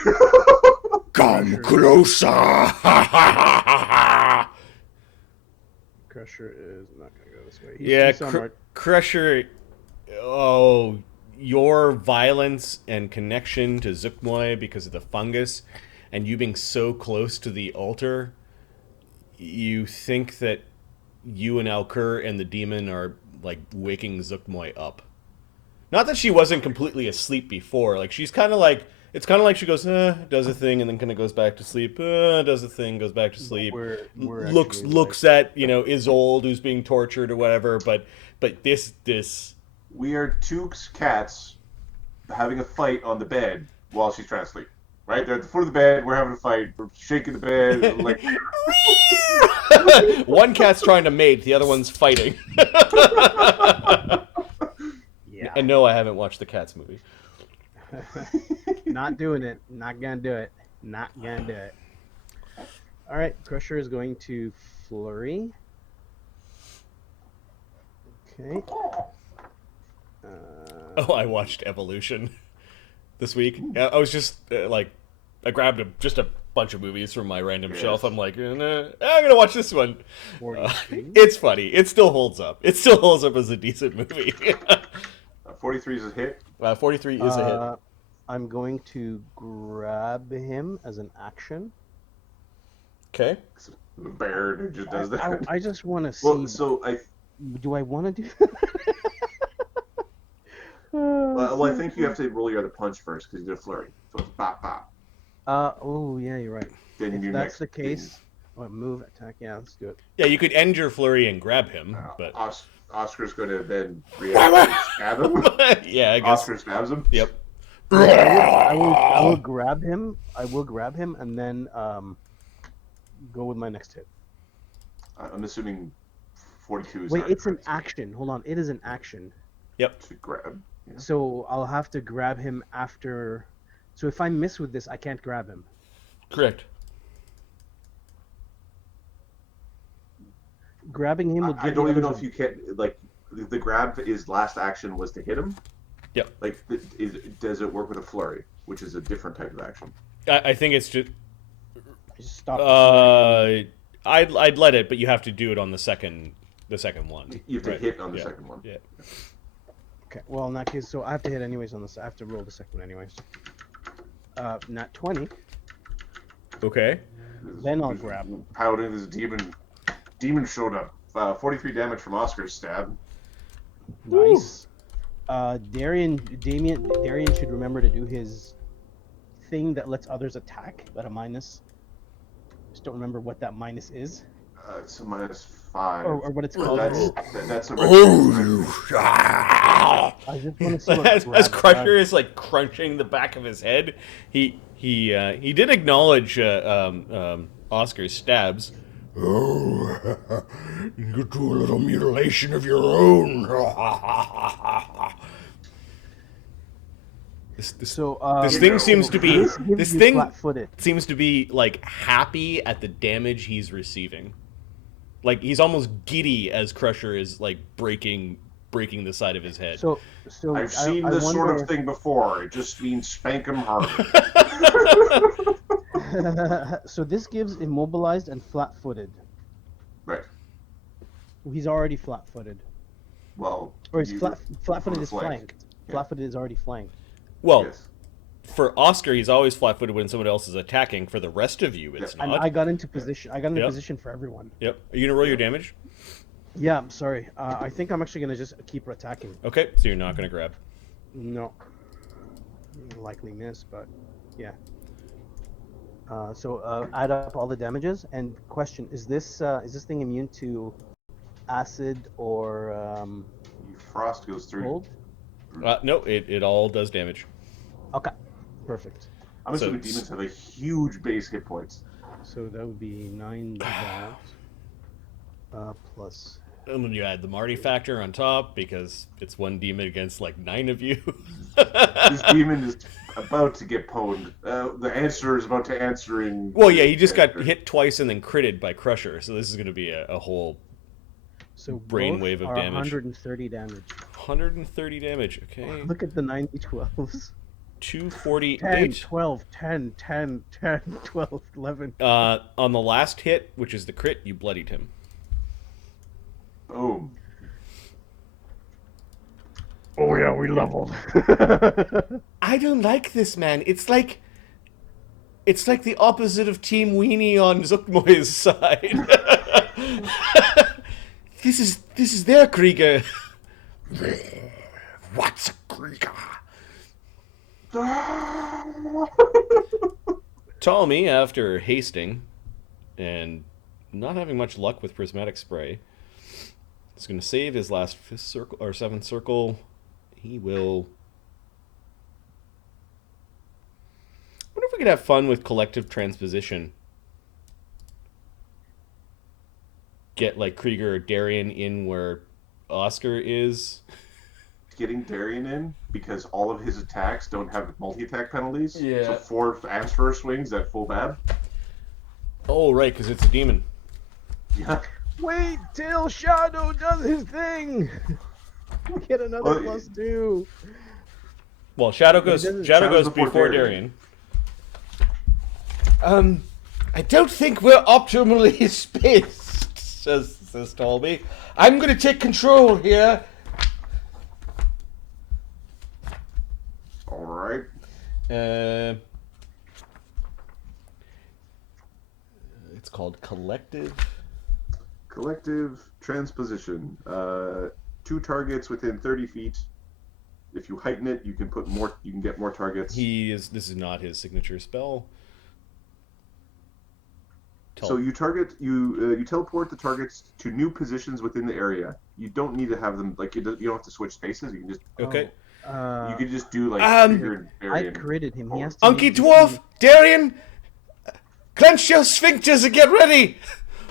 Come closer! Crusher is not gonna go this way. Yeah, He's somewhere- Crusher. Oh, your violence and connection to Zuckmoy because of the fungus, and you being so close to the altar, you think that you and Alkur and the demon are like waking Zuckmoy up. Not that she wasn't completely asleep before. Like she's kind of like it's kind of like she goes, does a thing, and then kind of goes back to sleep. Does a thing, goes back to sleep. We're looks at Isolde who's being tortured or whatever. But this. We are two cats having a fight on the bed while she's trying to sleep. Right? They're at the foot of the bed. We're having a fight. We're shaking the bed. Like one cat's trying to mate. The other one's fighting. Yeah. And no, I haven't watched the Cats movie. Not doing it. Not gonna do it. Not gonna do it. All right, Crusher is going to flurry. Okay. Oh, I watched Evolution this week. I was just I grabbed just a bunch of movies from my random shelf. I'm like, I'm gonna watch this one. It's funny. It still holds up. It still holds up as a decent movie. 43 is a hit. 43 is a hit. I'm going to grab him as an action. Okay. The bear who just does that. I just want to see. Well, so do I want to do? well, I think you have to roll your other punch first because you did a flurry. So it's bop bop. Oh yeah, you're right. Then If that's the case, move, attack. Yeah, let's do it. Yeah, you could end your flurry and grab him, but Oscar's going to then react and stab him. yeah, I guess. Oscar stabs him. Yep. I will grab him. I will grab him and then go with my next hit. I'm assuming 42 is. Wait, it's an action. Hold on, it is an action. Yep. To grab. Yeah. So I'll have to grab him after. So if I miss with this, I can't grab him. Correct. Grabbing him would. I don't even know if you can. Like, the grab is last action was to hit him. Yep. Like, does it work with a flurry, which is a different type of action? I think it's just. Stop. I'd let it, but you have to do it on the second one. You have to hit on the second one. Yeah. Okay. Well, in that case, so I have to hit anyways on this. I have to roll the second one anyways. Not 20. Okay. Then I'll grab him. Paladin, this demon showed up. 43 damage from Oscar's stab. Nice. Darian should remember to do his thing that lets others attack at a minus. Just don't remember what that minus is. It's a -5. Or what it's called. That's a I just want to see what as Crusher is like crunching the back of his head, he did acknowledge Oscar's stabs, Oh, you do a little mutilation of your own. This So thing seems to be this gives this you thing flat-footed. seems to be like happy at the damage he's receiving. Like he's almost giddy as Crusher is like breaking the side of his head. So I've seen I this sort wonder of thing before. It just means spank him hard. so this gives immobilized and flat-footed. Right. He's already flat-footed. Well, Or is you- flat-footed from is the flank. flanked. Yeah. Flat-footed is already flanked. Well, Yes. for Oscar, he's always flat-footed when someone else is attacking. For the rest of you, it's And not. I got into position. I got into Yep. position for everyone. Yep. Are you gonna roll your damage? Yeah, I'm sorry. I think I'm actually gonna just keep attacking. Okay, so you're not gonna grab. No. Likely miss, but yeah. So add up all the damages and question: is this thing immune to acid or Frost goes through. cold? No, it all does damage. Okay, perfect. I'm assuming So- demons have a huge base hit points. So that would be 9 that, plus. And then you add the Marty factor on top because it's one demon against like 9 of you. This demon is about to get pwned. The answer is about to answering. Well, yeah, he just got hit twice and then critted by Crusher, so this is gonna be a whole So brainwave both of are damage. 130 damage. 130 damage. Okay, Look at the 90-12s. 10, 248. 12, 10, 10, 10, 12, 11. On the last hit, which is the crit, you bloodied him. Boom. Oh yeah, we leveled. I don't like this, man. It's like the opposite of Team Weenie on Zuckmoy's side. This is their Krieger. What's a Krieger? Ptolemy, after hasting and not having much luck with prismatic spray, is going to save his last 5th circle or 7th circle. He will. I wonder if we could have fun with collective transposition. Get like Krieger or Darien in where Oscar is. Getting Darien in because all of his attacks don't have multi-attack penalties. Yeah. So 4 transfer swings at full bab. Oh, right, because it's a demon. Yeah. Wait till Shadow does his thing! Get another Well, +2. Well, Shadow goes Shadow's before before Darien. Darien. I don't think we're optimally spaced, says Ptolemy. I'm going to take control here. All right. It's called collective. Collective transposition. 2 targets within 30 feet. If you heighten it, you can put more. You can get more targets. This is not his signature spell. So you teleport the targets to new positions within the area. You don't need to have them like you don't have to switch spaces. You can just Okay. you can just do like Krieger and I Darien. critted him. He has to Unky make Dwarf, Darien, clench your sphincters and get ready.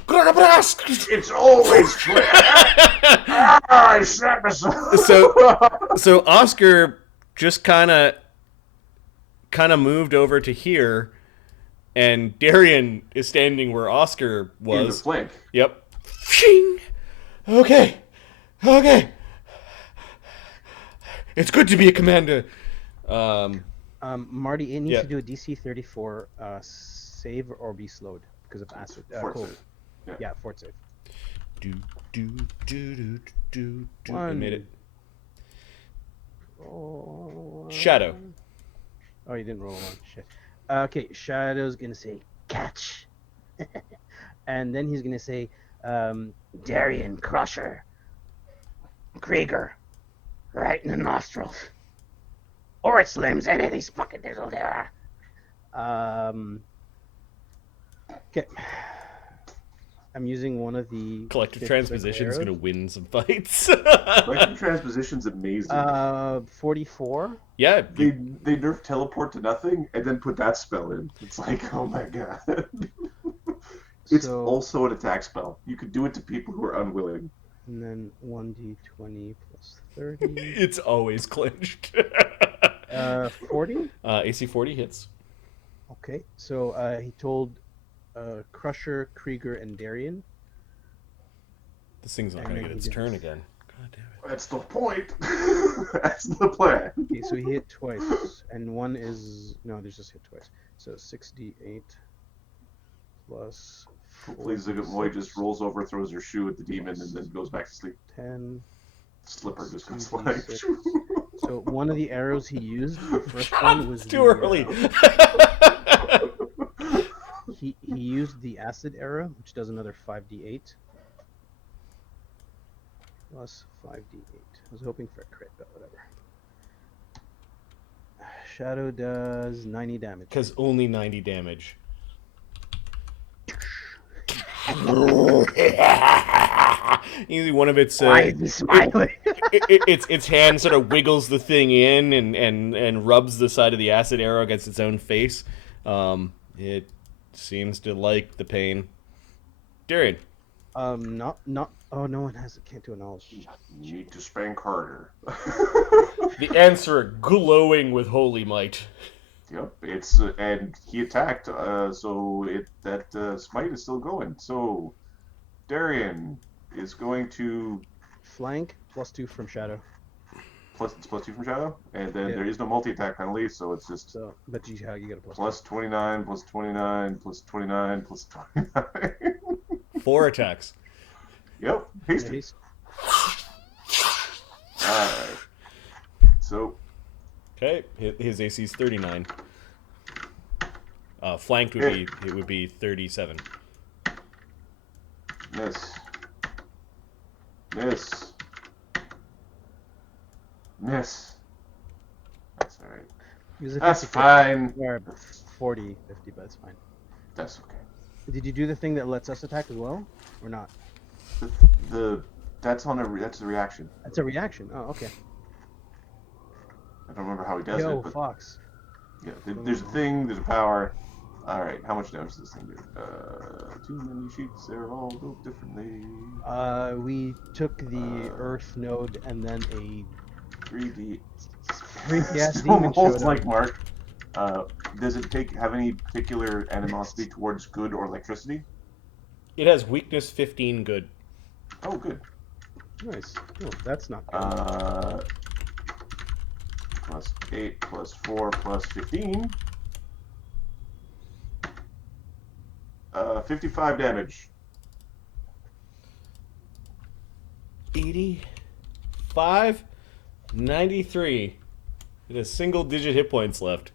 Gonna blast. It's always clear. I snap myself. So Oscar just kind of moved over to here, and Darien is standing where Oscar in the was. flank. Yep. Shing. Okay. It's good to be a commander. Marty, it needs Yeah. to do a DC 34 save or be slowed because of acid. Fort Cold. save. Yeah, fort save. I One. made it. Oh, Shadow. Oh, you didn't roll one. Shit. Okay, Shadow's gonna say catch, and then he's gonna say Darien Crusher. Krieger. Right in the nostrils. Or its limbs, any of these fucking things will do. Okay. I'm using one of the Collective fifth transposition is circle going to win some fights. Collective transposition's amazing. arrows. 44. Yeah. they nerf teleport to nothing and then put that spell in. It's like, oh my god. It's So- also an attack spell. You could do it to people who are unwilling. And then 1d20 plus 30. It's always clinched. 40? AC 40 hits. Okay, so he told Crusher, Krieger, and Darien. This thing's not And going to then get he its did turn this. again. God damn it. That's the point. That's the plan. Okay, so he hit twice, and one is no, there's just hit twice. So 6d8 plus. Hopefully, Zigmoy just rolls over, throws her shoe at the demon, and then goes back to sleep. 10. Slipper just goes 2d6. flying. So one of the arrows he used, the first one was It's too early. He used the acid arrow, which does another 5d8 plus 5d8. I was hoping for a crit, but whatever. Shadow does 90 damage. Because only 90 damage. Usually one of its Why is he smiling? its hand sort of wiggles the thing in and rubs the side of the acid arrow against its own face. It seems to like the pain. Darian. Not. Oh, no one has. Can't do a knowledge. You need to spank harder. The answer glowing with holy might. Yep, it's and he attacked. So that smite is still going. So Darian is going to Flank +2 from Shadow. it's +2 from Shadow, and then Yeah. there is no multi-attack penalty, so it's just So, but you get a plus. plus 29, plus 29, plus 29, plus 29. 4 attacks. Yep, Yeah, hasty. he's- Alright. So, Okay, his AC is 39. Flanked would be 37. miss. Miss. Miss. That's alright. He's a That's 50, fine. or 40, 50, but it's fine. That's okay. Did you do the thing that lets us attack as well, or not? That's a reaction. That's a reaction. Oh, okay. I don't remember how he does Yo, it, but Fox. yeah, there's a thing, there's a power. All right, how much damage does this thing do? Too many sheets. They're all built differently. We took the Earth node and then a 3D. freaky ass demon showed Almost up. like Mark. Does it have any particular animosity towards good or electricity? It has weakness 15 good. Oh, good. Nice. Oh, that's not good. Plus 8, plus 4, plus 15. 55 damage. 85, 93. It has single-digit hit points left.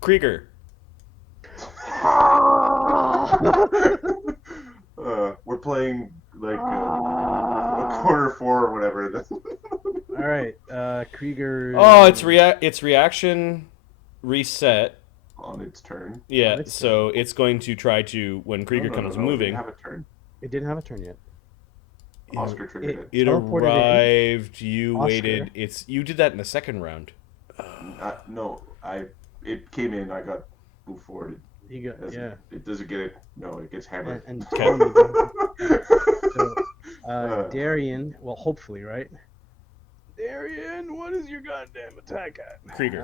Krieger. We're playing like a quarter 4 or whatever. All right, Krieger. Oh, its reaction reset. On its turn. Yeah, Its so it's going to try to, when Krieger No, comes it moving, didn't have a turn. It didn't have a turn yet. Oscar triggered it. it teleported in. arrived, you Oscar. waited, you did that in the second round. No, it came in. I got moved forward. You got It doesn't get it. No, it gets hammered. and Okay. Ptolemy did. So, Darien. Well, hopefully, right? Darien, what is your goddamn attack at? Krieger.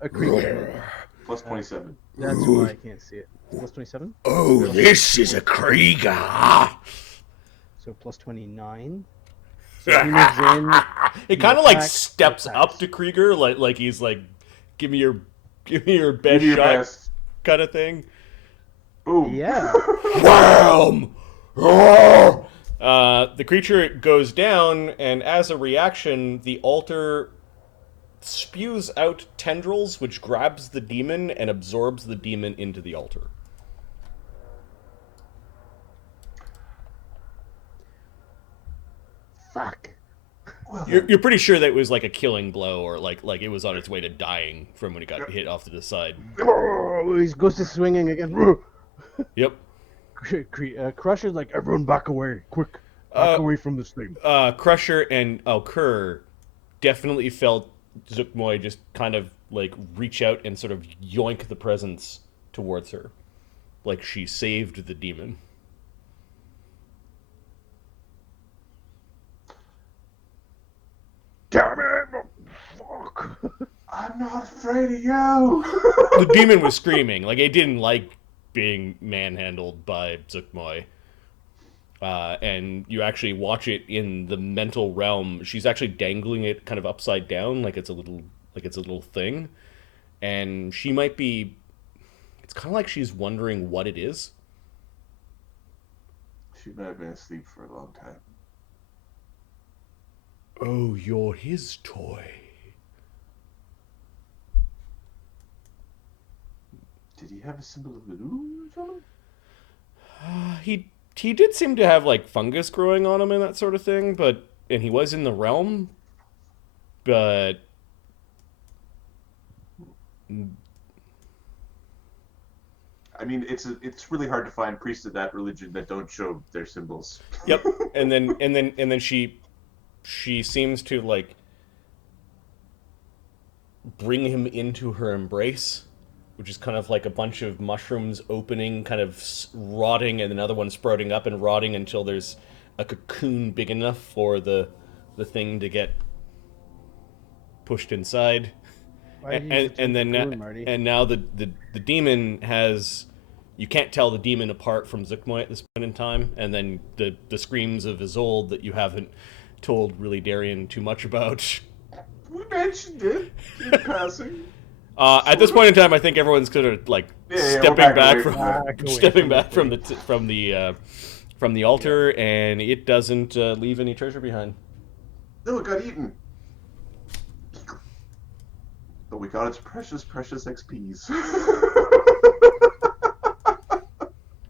A Krieger. Plus 27. That's why I can't see it. Plus 27. Oh, this is a Krieger. So plus 29. So he moves in. It kind of like attacks, steps attacks. up to Krieger, like he's like, give me your best Give me your shot best. kind of thing. Boom. Yeah. Wham! Roar! The creature goes down, and as a reaction, the altar spews out tendrils, which grabs the demon and absorbs the demon into the altar. Fuck. You're pretty sure that it was like a killing blow, or like it was on its way to dying from when it got hit off to the side. Oh, he goes to swinging again. Yep. Crusher's like, everyone back away, quick, back away from this thing. Crusher and Alkur definitely felt Zookmoy just kind of like reach out and sort of yoink the presence towards her, like she saved the demon. Damn it! Fuck! I'm not afraid of you. The demon was screaming. Like, it didn't like being manhandled by Zuckmoy. And you actually watch it in the mental realm. She's actually dangling it kind of upside down, like it's a little thing. And she might be. It's kind of like she's wondering what it is. She might have been asleep for a long time. Oh, you're his toy. Did he have a symbol of the ooh or something? He did seem to have like fungus growing on him and that sort of thing, and he was in the realm, but I mean, it's really hard to find priests of that religion that don't show their symbols. yep. And then she seems to like bring him into her embrace, which is kind of like a bunch of mushrooms opening, kind of rotting, and another one sprouting up and rotting until there's a cocoon big enough for the thing to get pushed inside. And now the demon has, you can't tell the demon apart from Zuckmoy at this point in time, and then the screams of Isolde that you haven't told really Darian too much about. We mentioned it in passing. At this point in time, I think everyone's kind of like stepping back from the altar, and it doesn't leave any treasure behind. No, it got eaten. But we got its precious, precious XPs.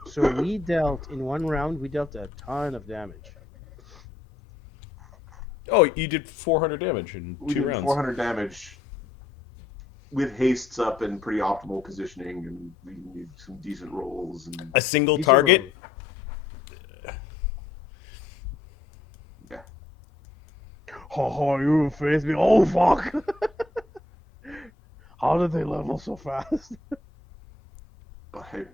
So we dealt, in one round, a ton of damage. Oh, you did 400 damage in we 2 did rounds. 400 damage with hastes up and pretty optimal positioning, and we need some decent rolls. And A single target? yeah. Oh, you face me. Oh, fuck! How did they level so fast? By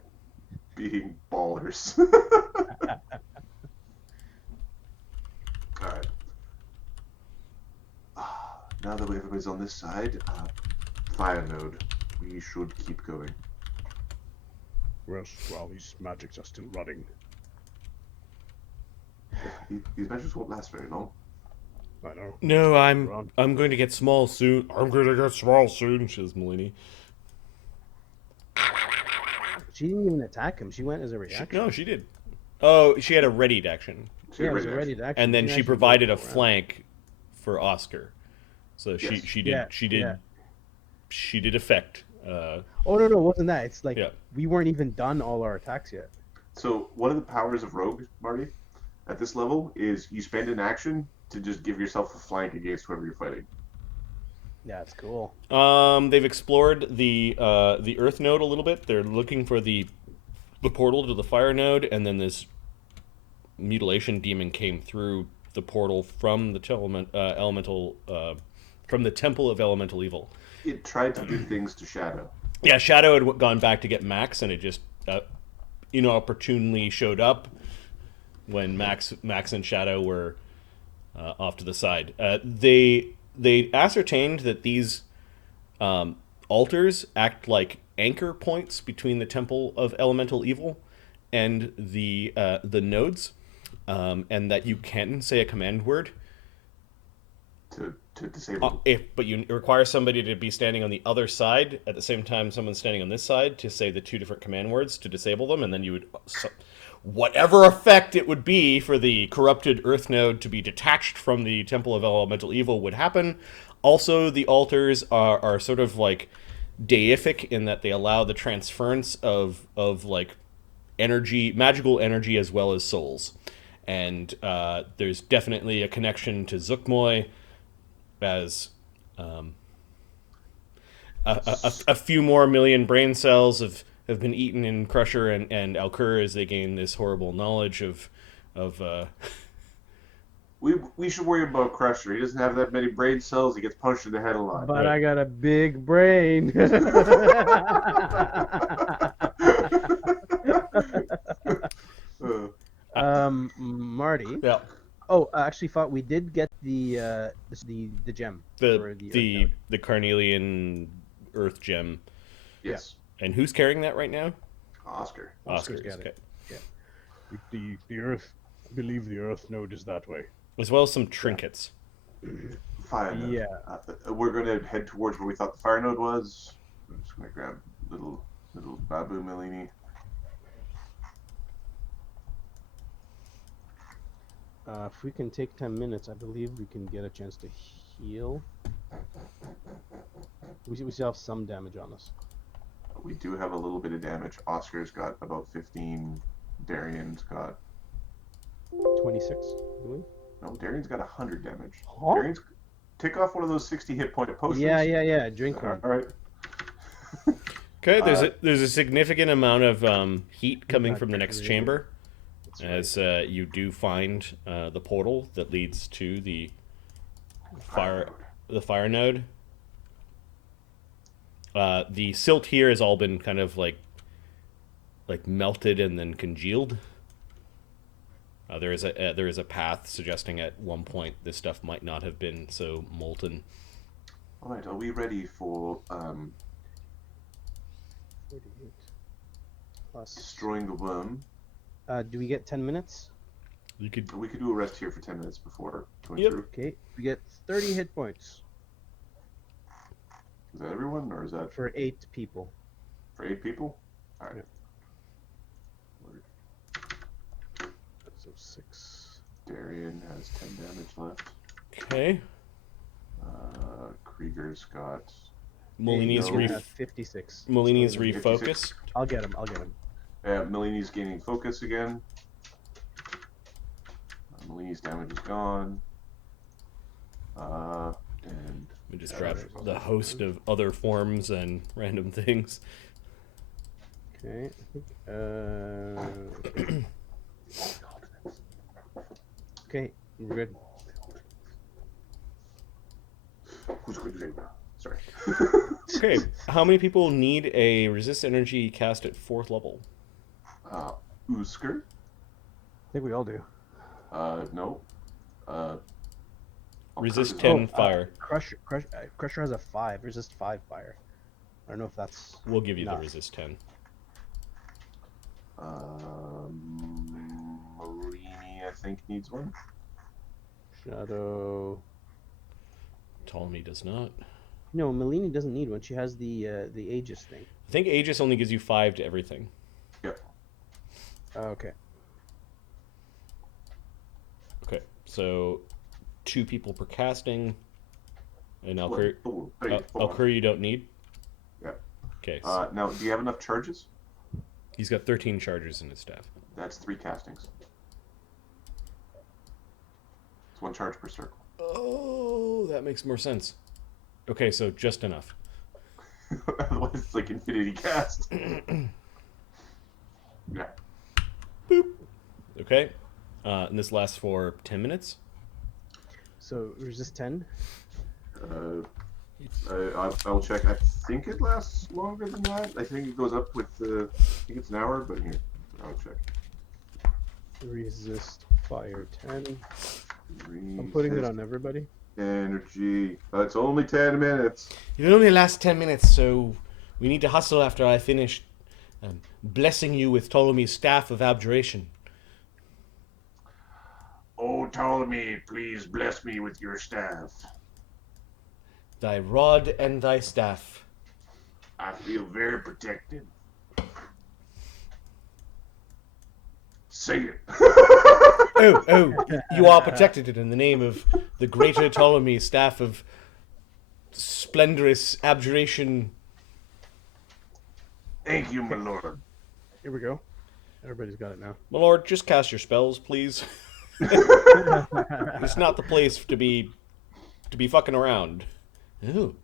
being ballers. Alright. Now that everybody's on this side, fire node. We should keep going. Yes, well, these magics are still running. These measures won't last very long. I know. No, I'm going to get small soon. I'm going to get small soon, says Melanie. She didn't even attack him. She went as a reaction. No, she did. Oh, she had a readied action. Yeah, it was a ready to action. And then she actually provided a go around. flank for Oscar. So Yes. she did effect. Oh no, it wasn't that. It's like Yeah. we weren't even done all our attacks yet. So one of the powers of Rogue, Marty, at this level is you spend an action to just give yourself a flank against whoever you're fighting. Yeah, it's cool. They've explored the Earth node a little bit. They're looking for the portal to the fire node, and then this mutilation demon came through the portal from the from the Temple of Elemental Evil. It tried to do things to Shadow. Yeah, Shadow had gone back to get Max, and it just inopportunely showed up when Max and Shadow were off to the side. They ascertained that these altars act like anchor points between the Temple of Elemental Evil and the nodes, and that you can say a command word. To disable. But it requires somebody to be standing on the other side at the same time someone's standing on this side to say the 2 different command words to disable them, and then you would whatever effect it would be for the corrupted Earth node to be detached from the Temple of Elemental Evil would happen. Also, the altars are sort of like deific in that they allow the transference of like energy, magical energy, as well as souls. And there's definitely a connection to Zuckmoy, as a few more million brain cells have been eaten in Crusher and Alkur as they gain this horrible knowledge of We should worry about Crusher. He doesn't have that many brain cells. He gets punched in the head a lot. But I got a big brain. Marty. Yeah. Oh, I actually thought we did get the gem. for the Earth Node. The carnelian earth gem. Yes. And who's carrying that right now? Oscar. Oscar's Oscar's, got it. okay. The Earth, I believe the Earth node is that way. As well as some trinkets. Fire node. Yeah. We're going to head towards where we thought the fire node was. I'm just going to grab little Babu Melini. If we can take 10 minutes, I believe we can get a chance to heal. We still have some damage on us. We do have a little bit of damage. Oscar's got about 15. Darian's got 26, I believe. no. Darian's got 100 damage. Huh? Darian's take off one of those 60 hit point potions. Yeah. Drink one. All right. Okay, there's a significant amount of heat coming from the next chamber, as you do find the portal that leads to the fire node. The silt here has all been kind of like melted and then congealed. There is a path suggesting at one point this stuff might not have been so molten. All right. Are we ready for 48 plus. destroying the worm? Do we get 10 minutes? You could We could do a rest here for 10 minutes before going Yep. through. Okay, we get 30 hit points Is that everyone, or is that for 8 people. for 8 people? All right. Yep. So 6. Darian has 10 damage left. okay. Krieger's got. Molini's No. 56. Molini's So, refocused. I'll get him. Melini's gaining focus again. Melini's damage is gone. And We just grab the host of other forms and random things. Okay. Okay, we're good. who's going to say that? Sorry. Okay, how many people need a resist energy cast at 4th level? Usker. I think we all do. No. Resist Kurz is 10 fire. Crusher has a 5. Resist 5 fire. I don't know if that's. We'll give you enough. the resist 10. Marini, I think, needs one. Shadow. Ptolemy does not. No, Melini doesn't need one. She has the Aegis thing. I think Aegis only gives you 5 to everything. Yep. Okay. Okay, so 2 people per casting. And One, Alkur, two, three, four. Alkur you don't need? Yep. Okay, so Now, do you have enough charges? he's got 13 charges in his staff. That's 3 castings. It's 1 charge per circle. Oh, that makes more sense. Okay, so just enough. Otherwise, it's like infinity cast. Yeah. Boop. Okay, and this lasts for 10 minutes. So resist 10. I'll check. I think it lasts longer than that. I think it goes up with I think it's an hour, but here, I'll check. Resist fire 10. I'm putting it on everybody. Energy. It's only 10 minutes. It only lasts 10 minutes, so we need to hustle after I finish blessing you with Ptolemy's staff of abjuration. Oh, Ptolemy, please bless me with your staff. Thy rod and thy staff. I feel very protected. Say it. Oh, you are protected in the name of the greater Ptolemy, staff of splendorous abjuration. Thank you, my lord. Here we go. Everybody's got it now. My lord, just cast your spells, please. It's not the place to be fucking around. Oh.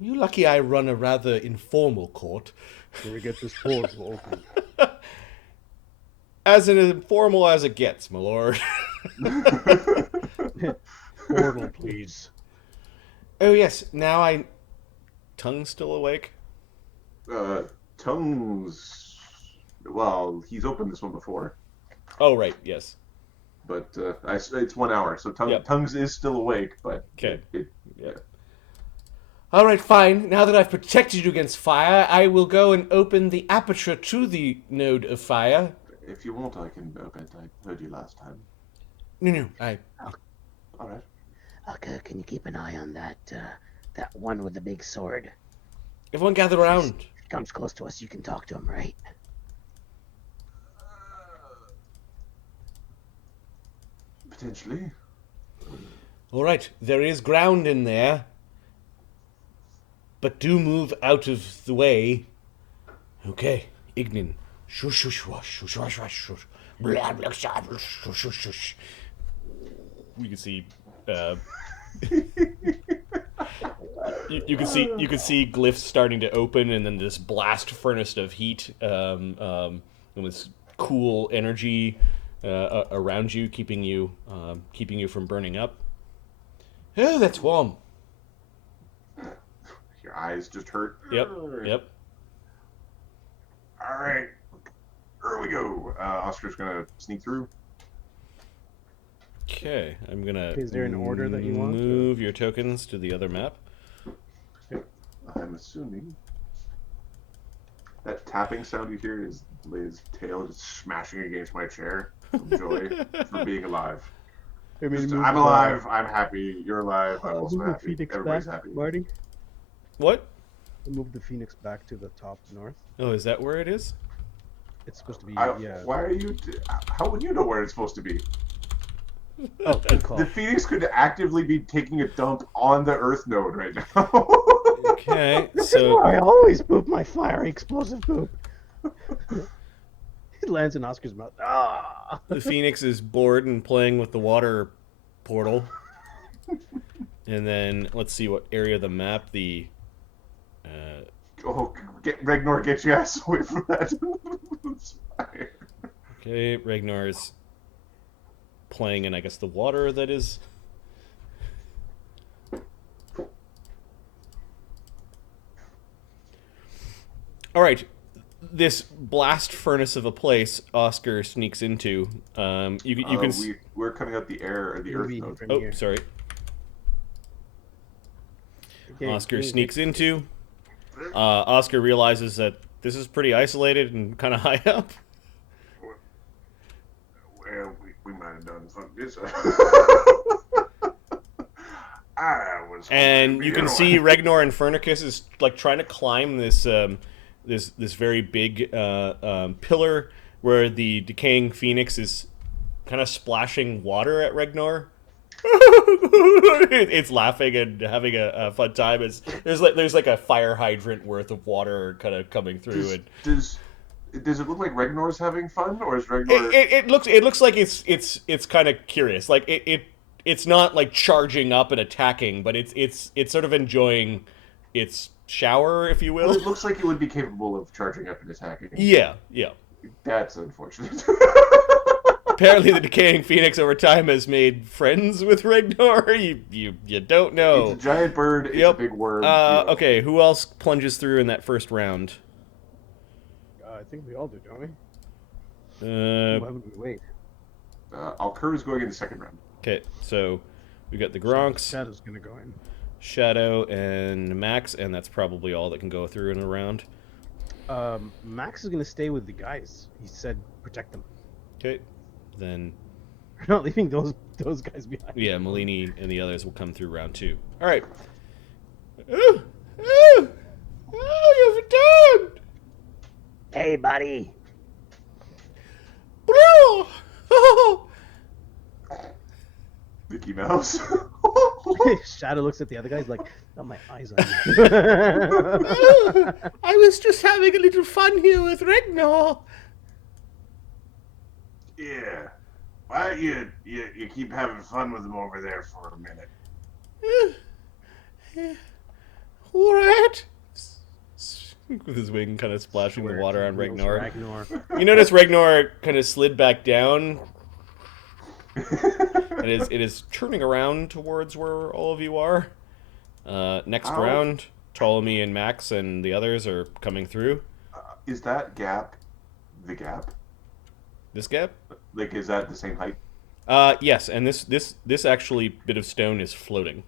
You lucky I run a rather informal court. Can we get this portal open? As informal as it gets, my lord. Portal, please. Oh, yes, now Tongue's still awake? Tongues. Well, he's opened this one before. Oh, right. Yes. But it's 1 hour, so Yep. Tongues is still awake. But Okay. yeah. All right, fine. Now that I've protected you against fire, I will go and open the aperture to the node of fire. If you want, I can open it. I heard you last time. No. All right. Alkur, can you keep an eye on that one with the big sword? Everyone gather around. If he comes close to us, you can talk to him, right? Potentially. All right, there is ground in there. But do move out of the way. Okay, Ignin. Shush, shush, wash, shush, shush, shush, shush. Blah, blah, shush, shush, shush, shush. You can see, you can see glyphs starting to open, and then this blast furnace of heat, and this cool energy around you, keeping you from burning up. Oh, that's warm. Your eyes just hurt. Yep. All right. Here we go. Oscar's gonna sneak through. Okay, I'm gonna. Is there an order that you want? Move your tokens to the other map. I'm assuming that tapping sound you hear is Liz' tail just smashing against my chair from joy for being alive. I'm alive. I'm happy. You're alive. I'm also move the happy. Phoenix Everybody's back, happy. Marty. What? Move the Phoenix back to the top north. Oh, is that where it is? It's supposed to be. Why are you? How would you know where it's supposed to be? Oh, good call. The Phoenix could actively be taking a dump on the Earth node right now. Okay, This is so where I always poop my fiery explosive poop. It lands in Oscar's mouth. Ah! the Phoenix is bored and playing with the water portal. And then let's see what area of the map the. Regnor, get your ass away from that. Okay, Regnor is playing in, I guess, the water that is. All right, this blast furnace of a place Oscar sneaks into. You can. We're coming out the air or the Earth node. From Oh, here. sorry. Okay, Oscar okay. sneaks into. Oscar realizes that this is pretty isolated and kind of high up. Well, we might have done something this. And you can see Regnor Infernicus is like trying to climb this this very big pillar where the decaying phoenix is kind of splashing water at Regnor. It's laughing and having a fun time. There's like a fire hydrant worth of water kind of coming through. Does it look like Regnor's having fun, or is Regnor? It looks like it's kind of curious. Like it's not like charging up and attacking, but it's sort of enjoying its shower, if you will. Well, it looks like it would be capable of charging up and attacking. Yeah. That's unfortunate. Apparently, the decaying phoenix over time has made friends with Regnor. You don't know. It's a giant bird. It's a big worm. Okay, who else plunges through in that first round? I think we all do, don't we? Why would we wait? Alkur is going in the second round. Okay, so we got the Gronks, Shadow's gonna go in. Shadow, and Max, and that's probably all that can go through in a round. Max is gonna stay with the guys. He said protect them. Okay, then We're not leaving those guys behind. yeah, Malini and the others will come through round 2. All right. Oh, you've returned! Hey, buddy. Bro! Mickey Mouse. Shadow looks at the other guys like, got my eyes on you. I was just having a little fun here with Regnor. Yeah. Why don't you keep having fun with him over there for a minute? All right. With his wing kind of splashing the water on Regnor. You notice Regnor kind of slid back down. It is turning around towards where all of you are. Next round, Ptolemy and Max and the others are coming through. Is that gap the gap? This gap? Like, is that the same height? Yes, and this actually bit of stone is floating.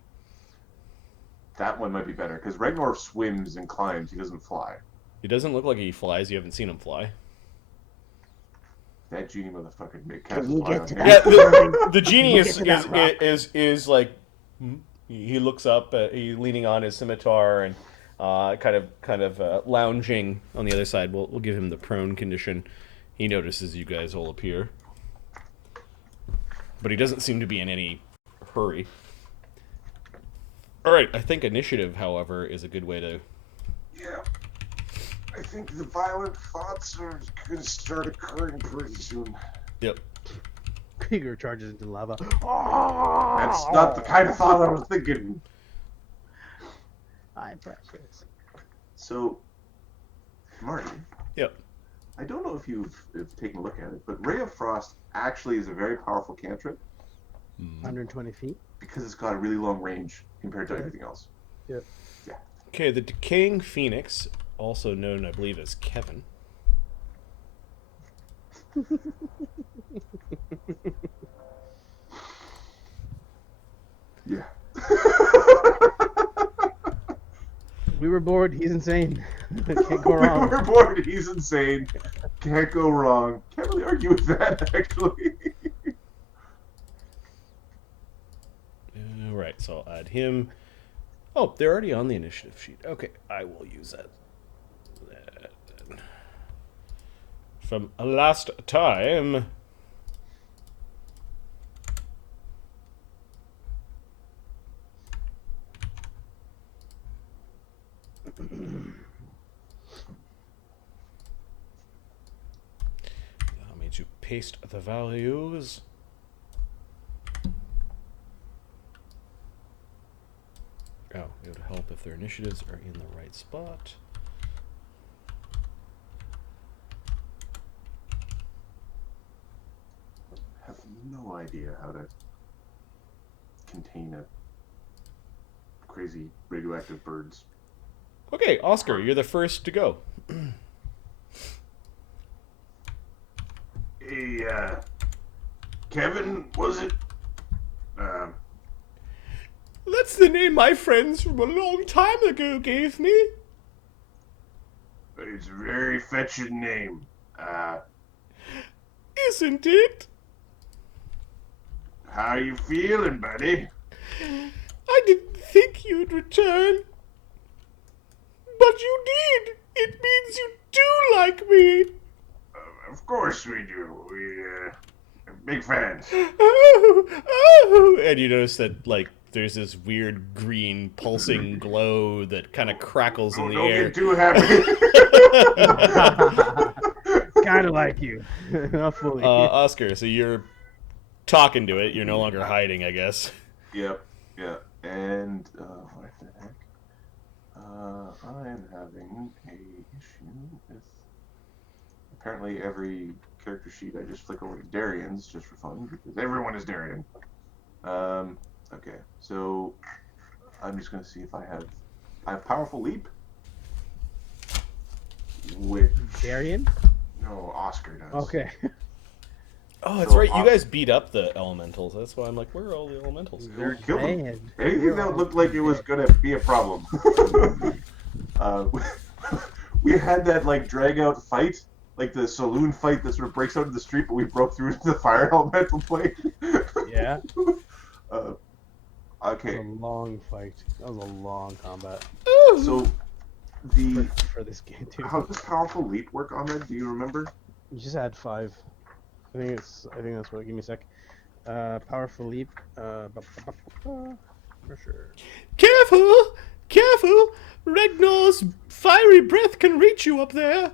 That one might be better, because Regnor swims and climbs. He doesn't fly. It doesn't look like he flies. You haven't seen him fly. That genie motherfucker made Can cast you fly get on to him. that? Yeah, the genie We'll is get to that rock. is like he looks up, he leaning on his scimitar and kind of lounging on the other side. We'll give him the prone condition. He notices you guys all appear, but he doesn't seem to be in any hurry. All right, I think initiative, however, is a good way to. Yeah. I think the violent thoughts are going to start occurring pretty soon. Yep. Krieger charges into lava. That's not the kind of thought I was thinking. High pressures. So, Marty, Yep. I don't know if you've taken a look at it, but Ray of Frost actually is a very powerful cantrip 120 feet. because it's got a really long range compared to everything else. Yep. Yeah. Okay, the Decaying Phoenix, also known, I believe, as Quevin. Yeah. We were bored. He's insane. Can't go We wrong. were bored. He's insane. Can't go wrong. Can't really argue with that, actually. All right, so I'll add him. Oh, they're already on the initiative sheet. Okay, I will use that. From last time. Allow me to paste the values. Oh, it would help if their initiatives are in the right spot. I have no idea how to contain a crazy radioactive birds. Okay, Oscar, you're the first to go. Hey, Quevin, was it? That's the name my friends from a long time ago gave me. It's a very fetching name. Isn't it? How you feeling, buddy? I didn't think you'd return. But you did. It means you do like me. Of course we do. We're big fans. Oh, oh. And you notice that, like, there's this weird green pulsing glow that kind of crackles in the Don't air. get too happy. Kind of like you. Not fully. Oscar, so you're talking to it. You're no longer hiding, I guess. Yep, yeah. And, what the heck? I am having a issue with... Apparently every character sheet I just flick over to Darian's just for fun, because everyone is Darian. Okay, so I'm just going to see if I have Powerful Leap. Which... Darian? No, Oscar does. Okay. Oh, that's So right. You guys beat up the elementals. That's why I'm like, where are all the elementals? We killed them. Man. Anything that looked like it was gonna be a problem. We had that like drag out fight, like the saloon fight that sort of breaks out in the street, but we broke through into the fire elemental plane. Yeah. Okay. It was a long fight. That was a long combat So for this game too. how does Powerful Leap work on that? Do you remember? You just add 5. I think that's what. Give me a sec. Powerful leap. For sure. Careful! Careful! Regnor's fiery breath can reach you up there.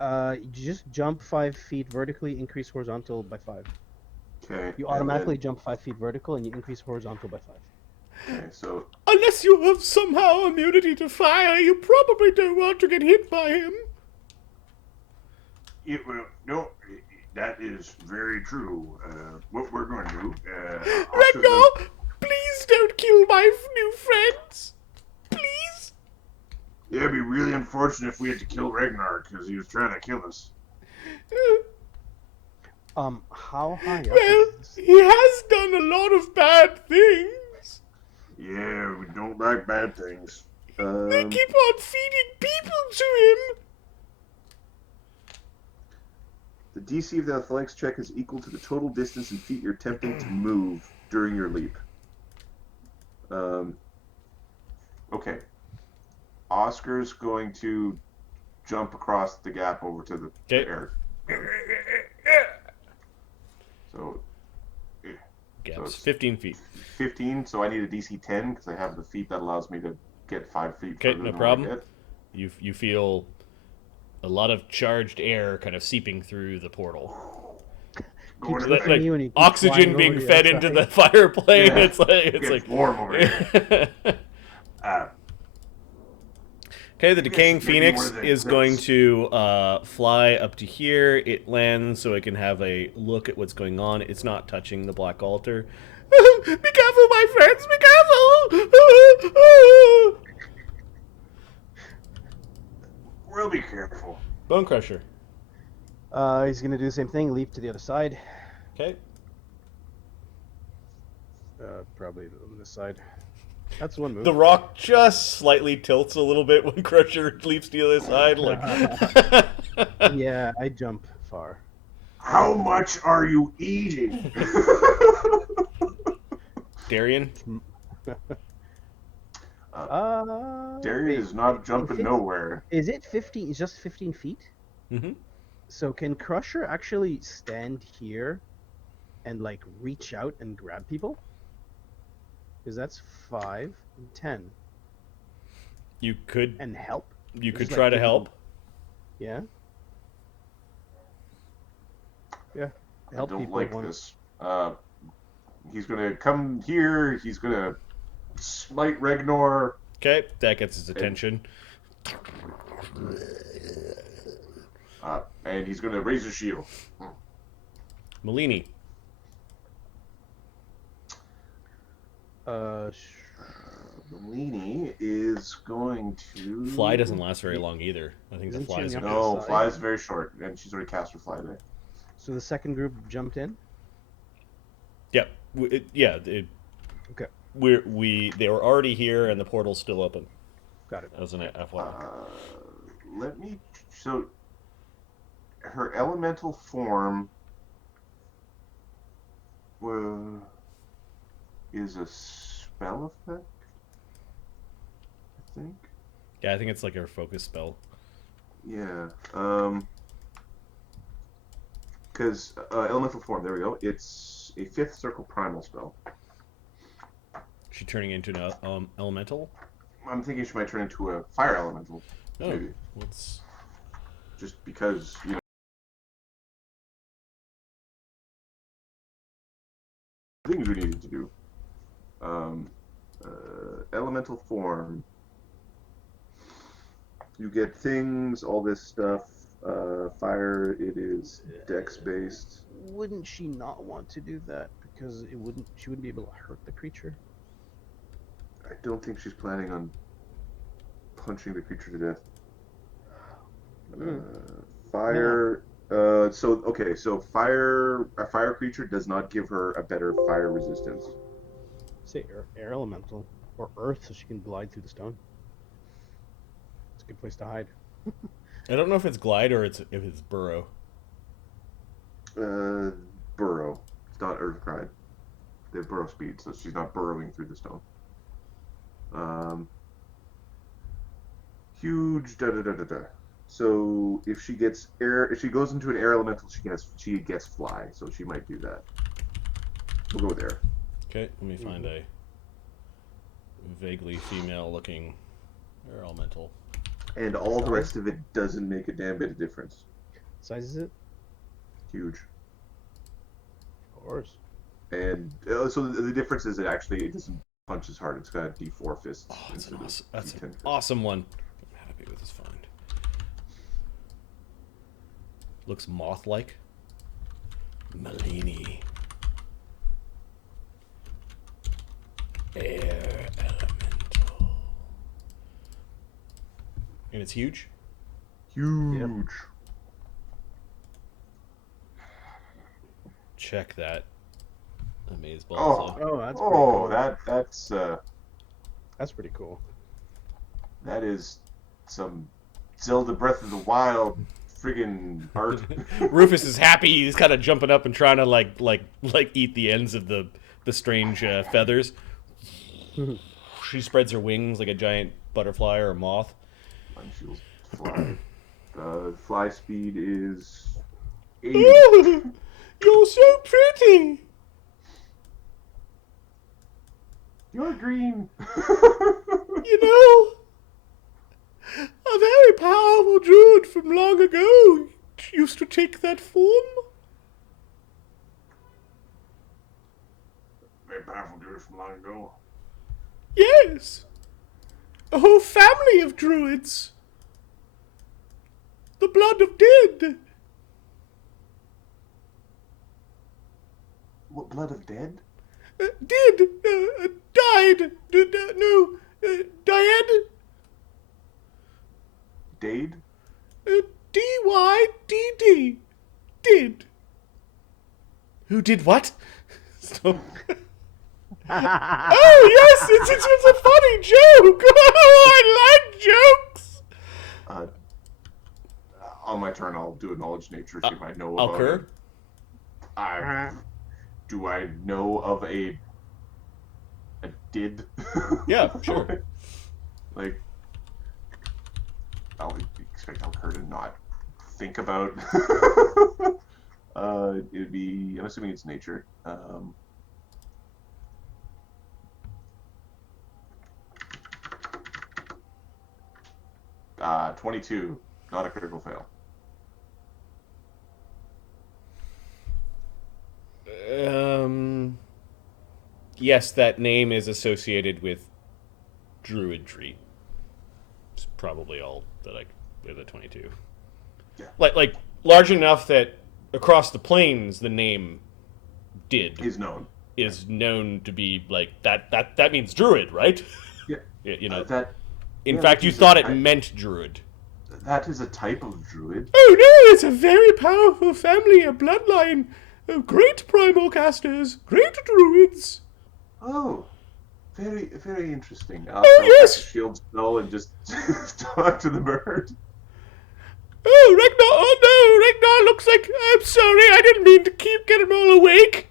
You just jump 5 feet vertically, increase horizontal by 5. Okay. You automatically jump 5 feet vertical, and you increase horizontal by 5. Okay, so Unless you have somehow immunity to fire, you probably don't want to get hit by him. no, that is very true. What we're going to do, Regnor, please don't kill my new friends. Please. yeah, it'd be really unfortunate if we had to kill Regnor because he was trying to kill us. How high up Well, is this? he has done a lot of bad things. Yeah, we don't like bad things. They keep on feeding people to him. The DC of the athletics check is equal to the total distance in feet you're attempting to move during your leap. Okay. Oscar's going to jump across the gap over to the air. So, Gap's it's 15 feet. 15, so I need a DC 10 because I have the feat that allows me to get 5 feet Okay, further no than problem. what I get. You feel a lot of charged air kind of seeping through the portal. Keeps Going looking at Like you and he keeps oxygen flying being over the fed outside. into the fire plane. Yeah. It's like warm over here. Okay, the decaying should give me one phoenix of the is going grips. to fly up to here. It lands so it can have a look at what's going on. It's not touching the black altar. Be careful, my friends! Be careful! We'll be careful. Bone crusher. He's gonna do the same thing. Leap to the other side. Okay. Probably on this side. That's one move. The rock just slightly tilts a little bit when Crusher leaps to the other side. Like, Yeah, I jump far. How much are you eating? Darian. Darian is not jumping nowhere. Is it 15? It's just 15 feet? Mm-hmm. So can Crusher actually stand here and like reach out and grab people? Because that's 5 and 10. You could. And help? You could Just, try like, to give help. them- Yeah? Yeah. I Help don't people like one. this. He's gonna come here. He's gonna smite Regnor. Okay, that gets his attention. And he's gonna raise his shield. Malini. Bellini is going to Fly doesn't last very long either. I think the Isn't she flies on are. the No, side? Fly's very short, and she's already cast her Fly there. So the second group jumped in? Yep. Yeah. Okay. They were already here, and the portal's still open. Got it. As an FYI. Let me. So, her elemental form is a spell effect, I think. Yeah, I think it's like her focus spell. Yeah. Because elemental form. There we go. It's a 5th circle primal spell. She turning into an elemental. I'm thinking she might turn into a fire elemental. Oh, Maybe. let's. Just because, you know. Things we needed to do. Elemental form. You get things, all this stuff. Fire, it is dex based. Wouldn't she not want to do that? Because she wouldn't be able to hurt the creature. I don't think she's planning on punching the creature to death. Fire. So fire. A fire creature does not give her a better fire resistance. Say air elemental. Or earth so she can glide through the stone. It's a good place to hide. I don't know if it's glide or if it's burrow. Burrow. It's not earth glide. They have burrow speed, so she's not burrowing through the stone. Huge da da da da da. So if she gets if she goes into an air elemental, she gets fly. So she might do that. We'll go with air. Okay, let me find a vaguely female-looking air elemental. And all the rest of it doesn't make a damn bit of difference. Size is it? Huge. Of course. And so the difference is it doesn't punch as hard. It's got a D4 fist. Oh, that's an instead of that's D10 an fist. awesome one. I'm happy with this find. Looks moth-like. Malini. Air elemental. And it's huge? Huge. Yep. check that amaze ball. Oh. So. Oh, that's pretty cool. That's pretty cool. That is some Zelda Breath of the Wild friggin' art. Rufus is happy. He's kind of jumping up and trying to like eat the ends of the strange feathers. She spreads her wings like a giant butterfly or a moth. Mine feels fly. Fly speed is 80. Oh, you're so pretty. You're green. You know, a very powerful druid from long ago used to take that form. Very powerful dude from long ago. Yes. A whole family of druids. The blood of dead. What, blood of dead? Died. Died. Dade? D-Y-D-D. Did. Who did what? So... Oh, yes, it's a funny joke. I like jokes. On my turn, I'll do a knowledge nature, see if I know about Alkur? it. Do I know of a did? Yeah, sure. Like, I would expect Alkur to not think about. It'd be, I'm assuming it's nature. 22, not a critical fail. Yes, that name is associated with druidry. It's probably all that I with a 22. Yeah. Like large enough that across the plains the name did Is known to be like that means druid, right? Yeah. You know. In fact, you thought it meant druid. That is a type of druid. Oh no, it's a very powerful family, a bloodline of great primal casters, great druids. Oh, very, very interesting. Yes! Shield spell and just talk to the bird. Oh, Regnor! Oh no, Regnor looks like... I'm sorry, I didn't mean to get him all awake.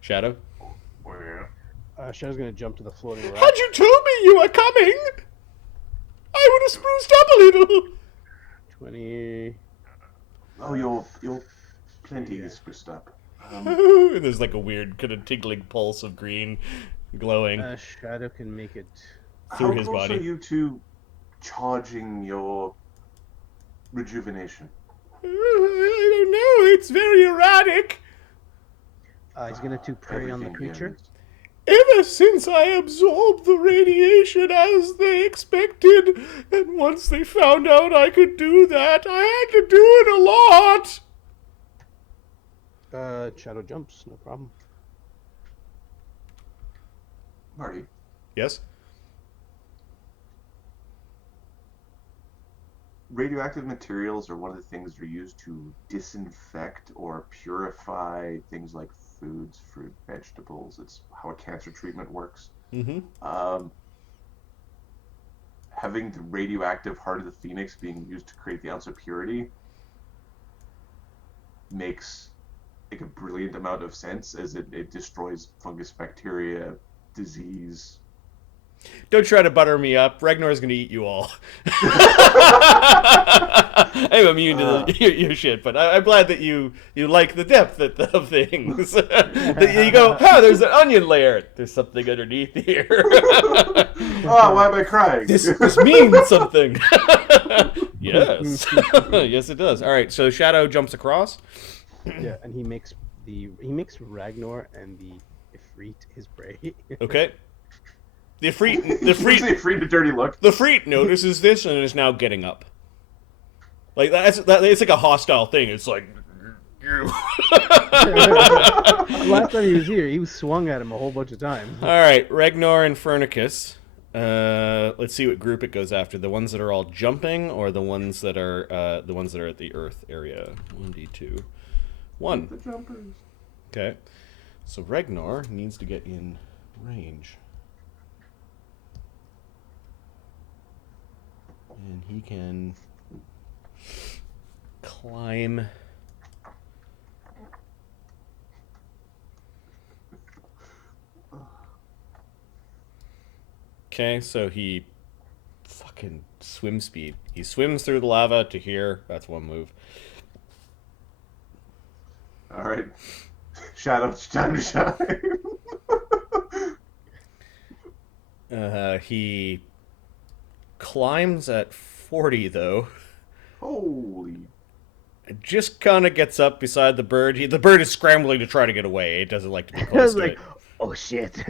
Shadow? Where? Shadow's gonna jump to the floating rock. Had you told me you were coming, I would have spruced up a little. 20... Oh, you're plenty spruced up. And there's like a weird kind of tinkling pulse of green glowing Shadow can make it... through his How close body. are you to charging your rejuvenation? I don't know, it's very erratic. He's gonna do prey on the creature. Ever since I absorbed the radiation as they expected, and once they found out I could do that, I had to do it a lot. Shadow jumps, no problem. Marty, Yes? radioactive materials are one of the things that are used to disinfect or purify things like foods, fruit, vegetables. It's how a cancer treatment works. Mm-hmm. Having the radioactive heart of the phoenix being used to create the ounce of purity makes like a brilliant amount of sense, as it destroys fungus, bacteria, disease. Don't try to butter me up. Regnor's gonna eat you all. I'm immune to your shit, but I'm glad that you like the depth of things. That you go, there's an onion layer. There's something underneath here. Oh, why am I crying? This means something. Yes. Yes, it does. All right, so Shadow jumps across. Yeah, and he makes Regnor and the efreet his prey. Okay. The efreet, Efreet a dirty look. The efreet notices this and is now getting up. Like it's like a hostile thing. It's like Last time he was here, he was swung at him a whole bunch of times. All right, Regnor Infernicus. Let's see what group it goes after. The ones that are all jumping, or the ones that are at the Earth area. 1d2. 1. The jumpers. Okay. So Regnor needs to get in range. And he can climb. Okay, so he fucking swim speed. He swims through the lava to here. That's one move. All right. Shadow, time to shine. He climbs at 40 though. Holy. It just kind of gets up beside the bird. The bird is scrambling to try to get away. It doesn't like to be close to it. oh shit.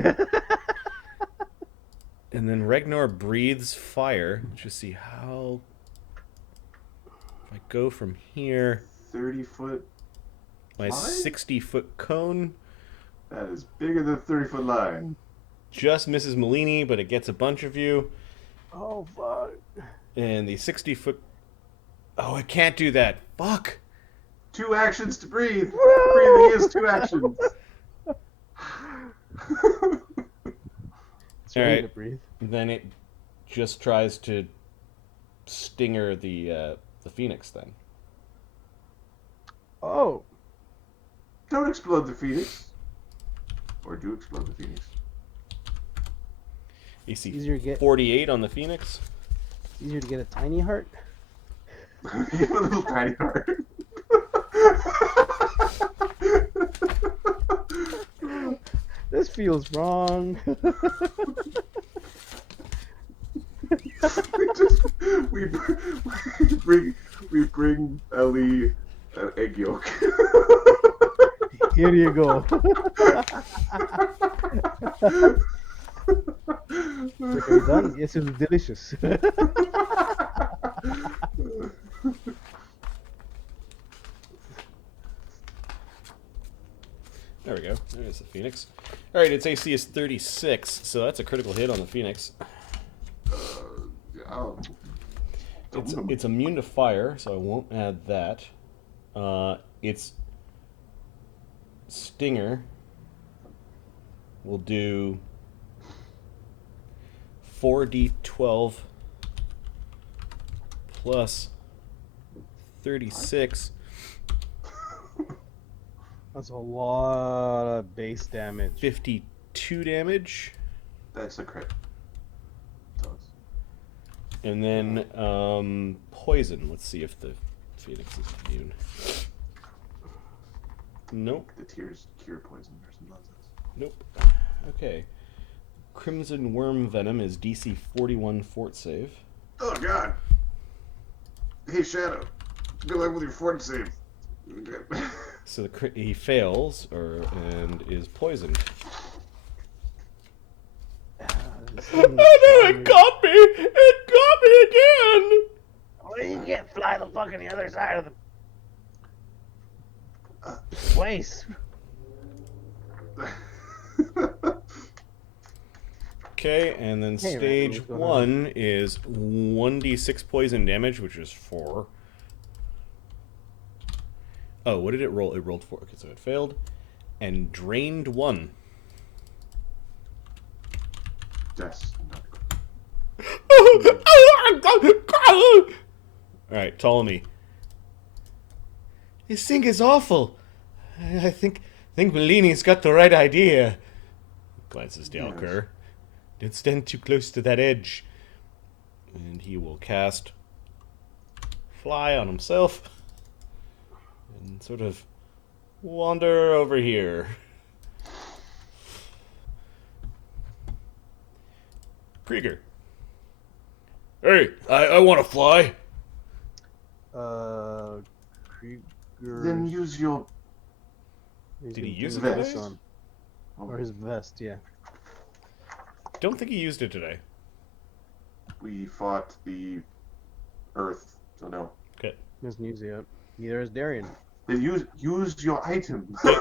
And then Regnor breathes fire. Let's just see how... If I go from here... 30-foot. My 60-foot cone... That is bigger than 30-foot line. Just misses Malini, but it gets a bunch of you. Oh, fuck. And the 60-foot... Oh, I can't do that. Fuck! 2 actions to breathe. Breathing is 2 actions. It's ready Alright. to breathe. Then it just tries to stinger the phoenix then. Oh. Don't explode the phoenix. Or do explode the phoenix. AC Easier to get. 48 on the phoenix. Easier to get a tiny heart. A little tiny heart. This feels wrong. we bring Ellie an egg yolk. Here you go. Are you done? Yes, it was delicious. There we go. There's the phoenix. Alright, its AC is 36, so that's a critical hit on the phoenix. Oh. It's immune to fire, so I won't add that. Its stinger will do 4d12 plus 36. That's a lot of base damage. 52 damage. That's a crit. And then poison. Let's see if the phoenix is immune. Nope. The tears cure poison or some nonsense. Nope. Okay. Crimson Worm Venom is DC 41 fort save. Oh god. Hey Shadow. Good luck with your fort save. So he fails, and is poisoned. Oh no! It got me! It got me again! Well, you can't fly the fucking the other side of the place. Okay, and then Hey, stage Randy, what's going 1 is 1d6 poison damage, which is 4. Oh, what did it roll? It rolled 4. Okay, so it failed. And drained 1. Yes. Alright, Ptolemy. This thing is awful. I think Malini's got the right idea. Glances to Alkur. Don't stand too close to that edge. And he will cast Fly on himself. And sort of wander over here. Krieger. Hey, I want to fly. Krieger. Then use your... Did he use his it vest today? on? Or his vest, yeah. Don't think he used it today. We fought the Earth, so no. Okay. Doesn't use it. Neither is Darian. Then use your item. So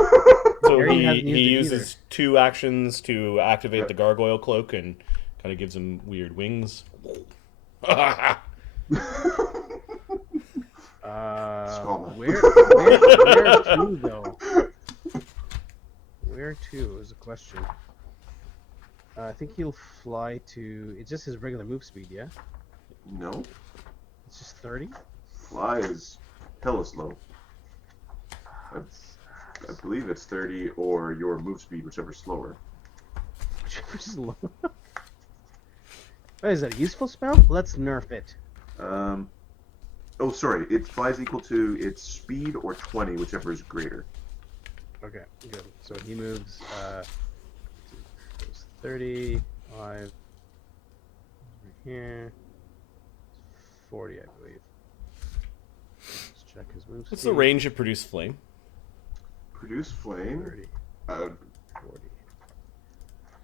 Darian he hasn't used it uses 2 actions to activate the gargoyle cloak and kind of gives him weird wings. Scotland. Where to though? Where to is a question. I think he'll fly to. It's just his regular move speed, yeah. No, It's just 30. fly is hella slow. I believe it's 30 or your move speed, whichever's slower. Whichever's low. What is that? A useful spell? Let's nerf it. Oh, sorry. It flies equal to its speed or 20, whichever is greater. Okay, good. So he moves. Goes 30, 5. Over here. 40, I believe. Let's check his move What's speed. the range of produce flame? Produce flame. 30, Uh, 40.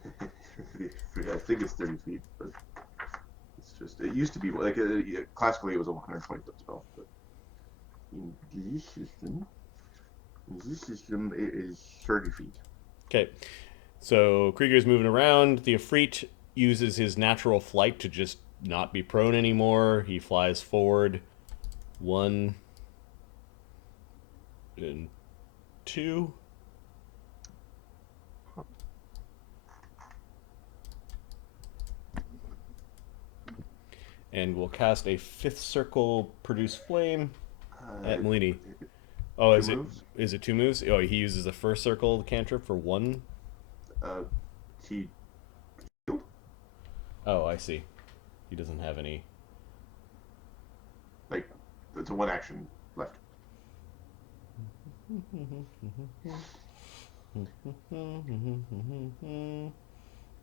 I think it's 30 feet, but it's just. It used to be like classically it was a 120 foot spell, but in this system it is 30 feet. Okay. So Krieger's moving around. The efreet uses his natural flight to just not be prone anymore. He flies forward 1 and 2. And we'll cast a 5th circle produce flame at Malini. Oh, is it 2 moves? Oh, he uses the first circle cantrip for 1. He. Oh, I see. He doesn't have any. Like, it's a 1 action left.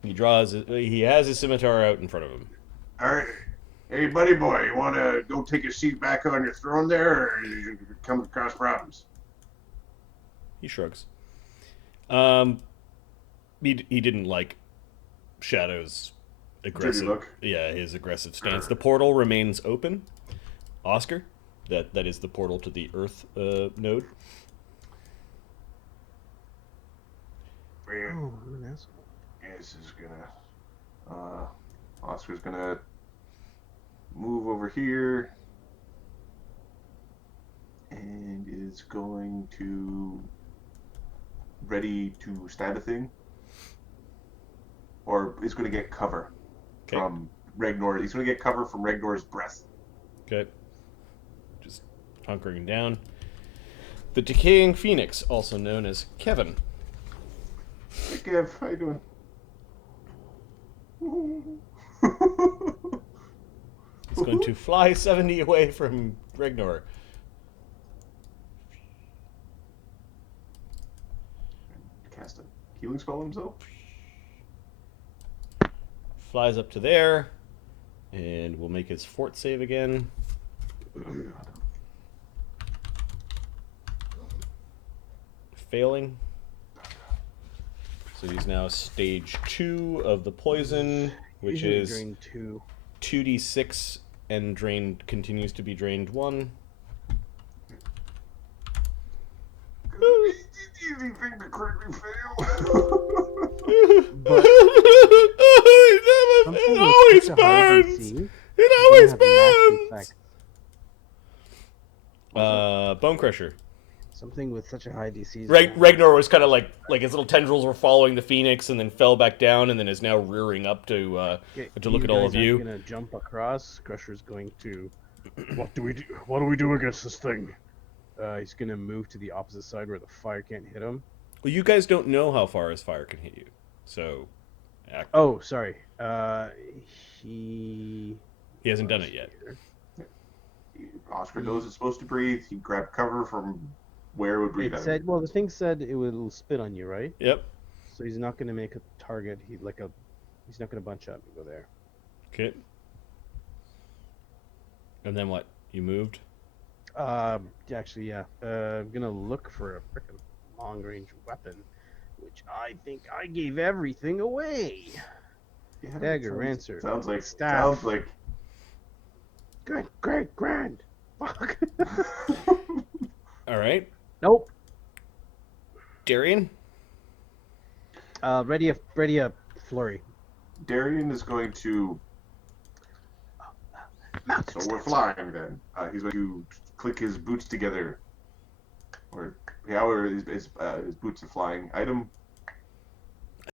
He has his scimitar out in front of him. All right. Hey, buddy boy, you want to go take a seat back on your throne there, or you come across problems? He shrugs. He didn't like Shadow's aggressive. Dirty look. Yeah, his aggressive stance. The portal remains open. Oscar, that is the portal to the Earth node. Oh, I'm an asshole. This is gonna. Oscar's gonna move over here and is going to ready to stab a thing, or is going to get cover from Regnor. He's going to get cover from Regnor's breath. Okay. Just hunkering down. The decaying phoenix, also known as Quevin. Hey Kev, how you doing? He's going to fly 70 away from Regnor. Cast a healing spell on himself. Flies up to there, and we'll make his fort save again. Failing. So he's now stage 2 of the poison, which is drain 2. 2d6 and drained continues to be drained 1. Easy thing to critically fail. But it always burns. It always burns. Bone Crusher. Something with such a high DC. Regnor was kind of like his little tendrils were following the phoenix and then fell back down and then is now rearing up to look at all of you. He's gonna jump across. Crusher's going to. What do we do? What do we do against this thing? He's gonna move to the opposite side where the fire can't hit him. Well, you guys don't know how far his fire can hit you, so. Oh, sorry. He hasn't done it yet. Oscar knows it's supposed to breathe. He grabbed cover from where it would breathe. It said, well, the thing said it will spit on you, right? Yep. So he's not gonna make a target. He's not gonna bunch up and go there. Okay. And then what? You moved? Actually, yeah. I'm gonna look for a frickin' long-range weapon, which I think I gave everything away. Yeah, Dagger, Rancer. Sounds like Staff. Sounds like. Grand. Fuck. All right. Nope. Darian? Ready a flurry. Darian is going to. So we're flying then. He's going to click his boots together. Or however his boots are flying. Item